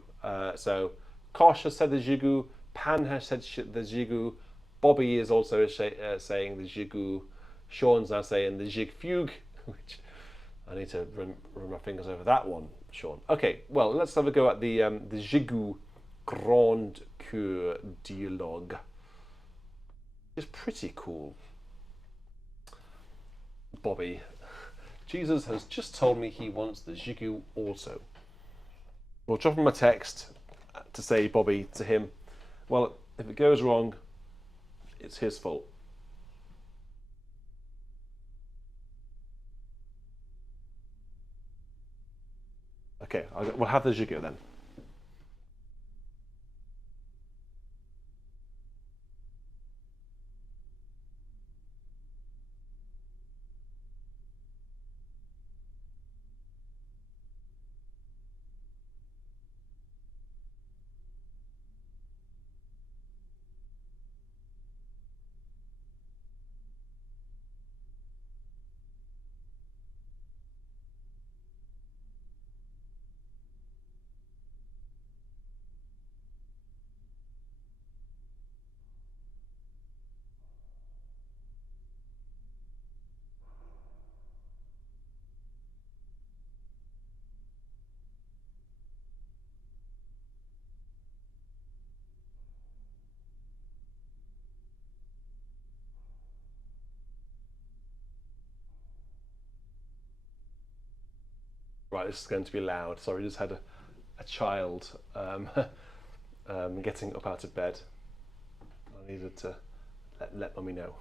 So Kosh has said the jigu. Pan has said the jigu. Bobby is also saying the jigu. Sean's now saying the jig fugue, which I need to run my fingers over that one, Sean. Okay, well, let's have a go at the jigu Grand Coeur Dialogue. It's pretty cool. Bobby. Jesus has just told me he wants the jigu also. We'll drop him a text to say, Bobby, to him, well, if it goes wrong, it's his fault. Okay, we'll have the jigu then. Right, this is going to be loud. Sorry, just had a child getting up out of bed. I needed to let mummy know.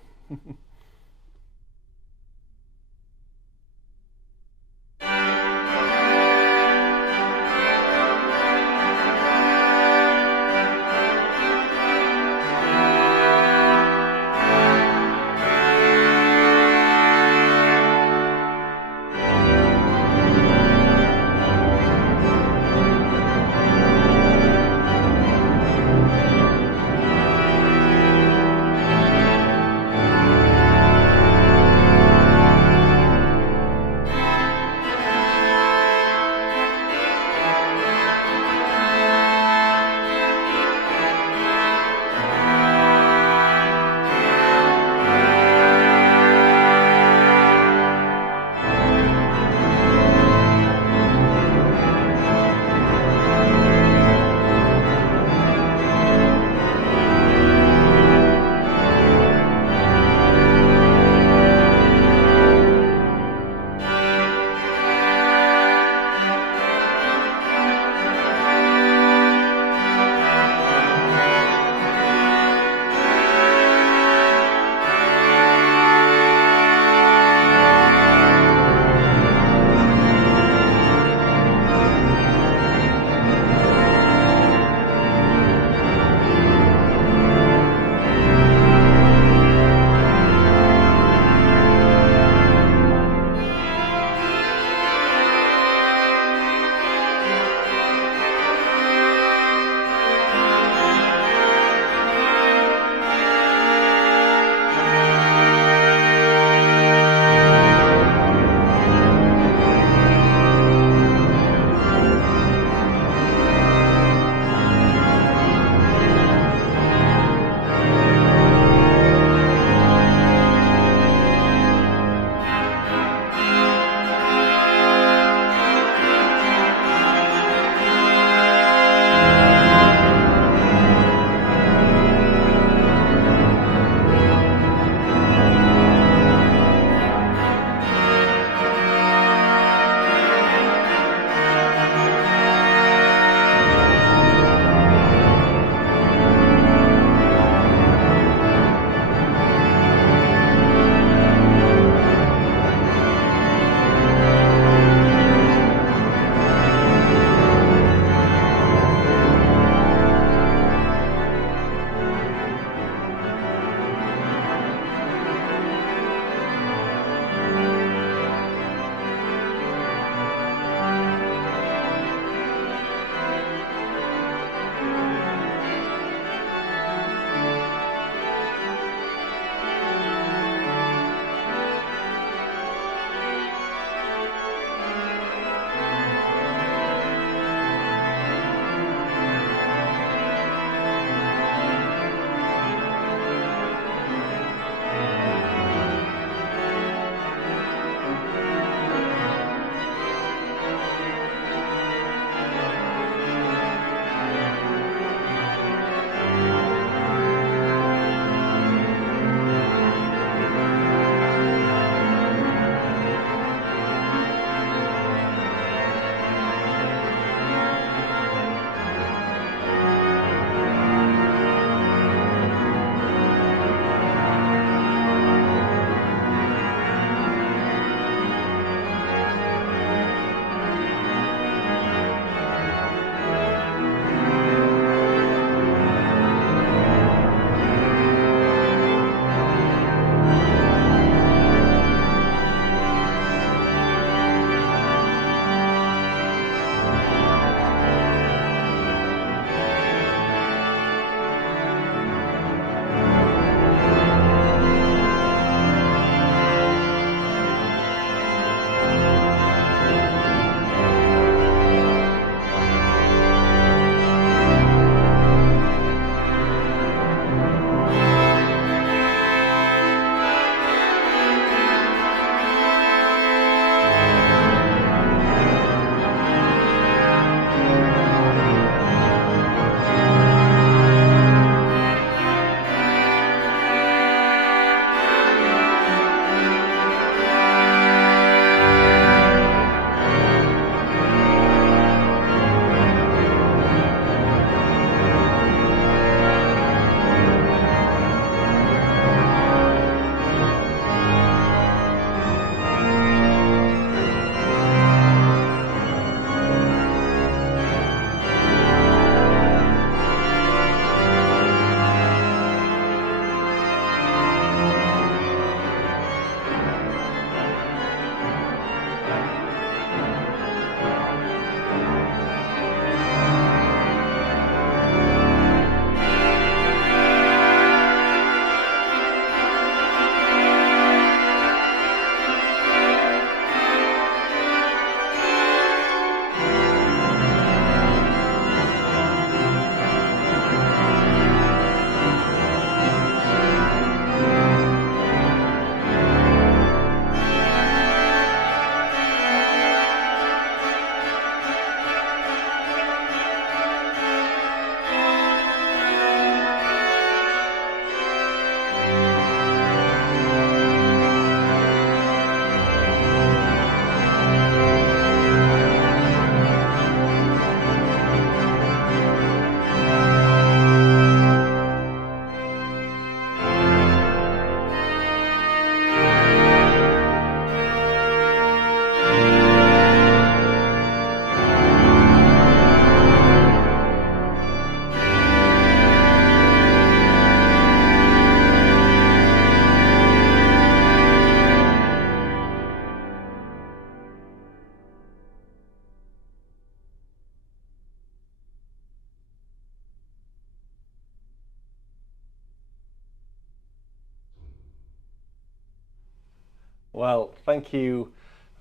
Well, thank you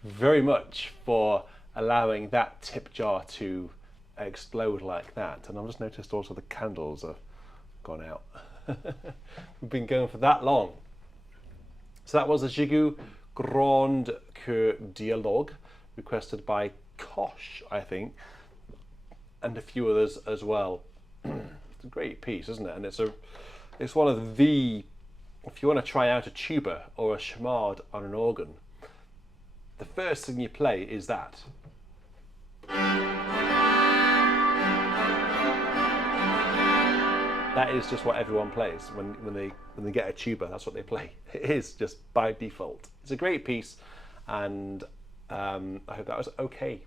very much for allowing that tip jar to explode like that. And I've just noticed also the candles have gone out. We've been going for that long. So that was a Jigu Grande Coeur Dialogue, requested by Kosh, I think, and a few others as well. It's a great piece, isn't it? And it's one of the, if you want to try out a tuba or a shmad on an organ, the first thing you play is that. That is just what everyone plays when they get a tuba. That's what they play. It is just by default. It's a great piece, and I hope that was okay.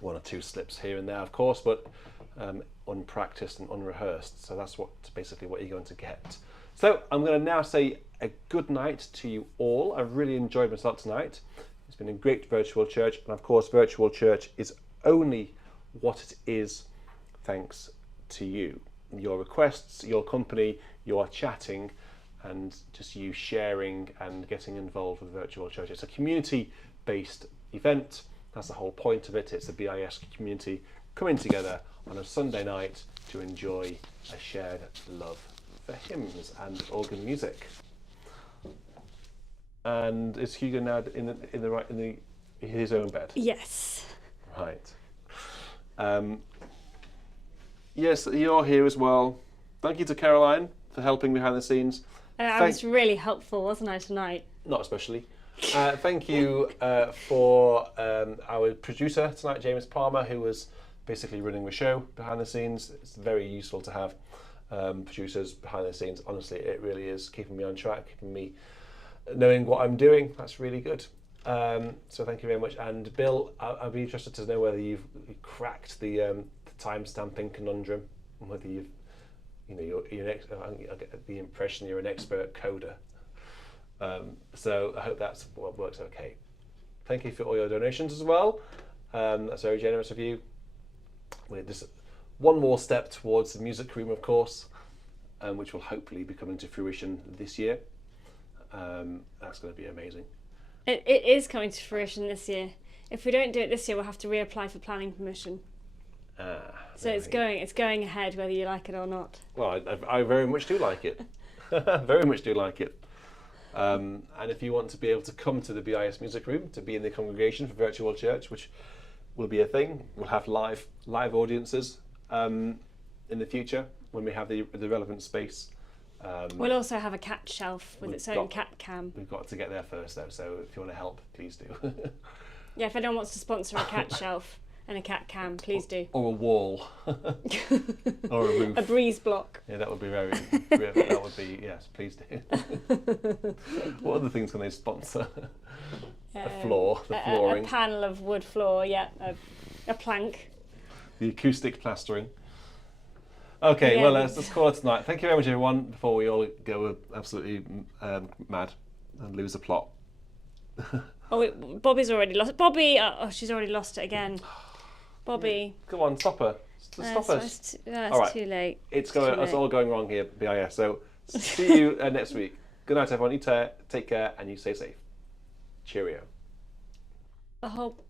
One or two slips here and there, of course, but unpracticed and unrehearsed. So that's basically what you're going to get. So I'm going to now say a good night to you all. I've really enjoyed myself tonight. It's been a great virtual church, and of course, virtual church is only what it is thanks to you. Your requests, your company, your chatting, and just you sharing and getting involved with virtual church. It's a community-based event. That's the whole point of it. It's the BIS community coming together on a Sunday night to enjoy a shared love for hymns and organ music. And is Hugo now in his own bed? Yes. Right. Yes, you're here as well. Thank you to Caroline for helping behind the scenes. I was really helpful, wasn't I, tonight? Not especially. Thank you for our producer tonight, James Palmer, who was basically running the show behind the scenes. It's very useful to have producers behind the scenes. Honestly, it really is keeping me on track, keeping me knowing what I'm doing. That's really good. So thank you very much. And Bill, I'd be interested to know whether you've cracked the time stamping conundrum, and whether you've, you're I get the impression you're an expert coder. So I hope that's what works okay. Thank you for all your donations as well. That's very generous of you. We're just one more step towards the music room, of course, which will hopefully be coming to fruition this year. That's going to be amazing. It is coming to fruition this year. If we don't do it this year, we'll have to reapply for planning permission. So it's going ahead whether you like it or not. Well, I very much do like it. Very much do like it. And if you want to be able to come to the BIS music room, to be in the congregation for virtual church, which will be a thing, we'll have live audiences in the future when we have the relevant space. We'll also have a cat shelf with its own cat cam. We've got to get there first though, so if you want to help, please do. Yeah, if anyone wants to sponsor a cat shelf and a cat cam, please do. Or a wall. Or a roof. A breeze block. Yeah, that would be that would be, yes, please do. What other things can they sponsor? A floor, the flooring. A panel of wood floor, yeah, a plank. The acoustic plastering. Okay, Yeah. well, let's call it tonight. Thank you very much, everyone, before we all go absolutely mad and lose the plot. Oh, wait, Bobby's already lost. Bobby! She's already lost it again. Bobby. Come on, stop her. Stop us. It's All right. too late. It's all going wrong here, BIS. So see you next week. Good night, everyone. You take care and you stay safe. Cheerio. The whole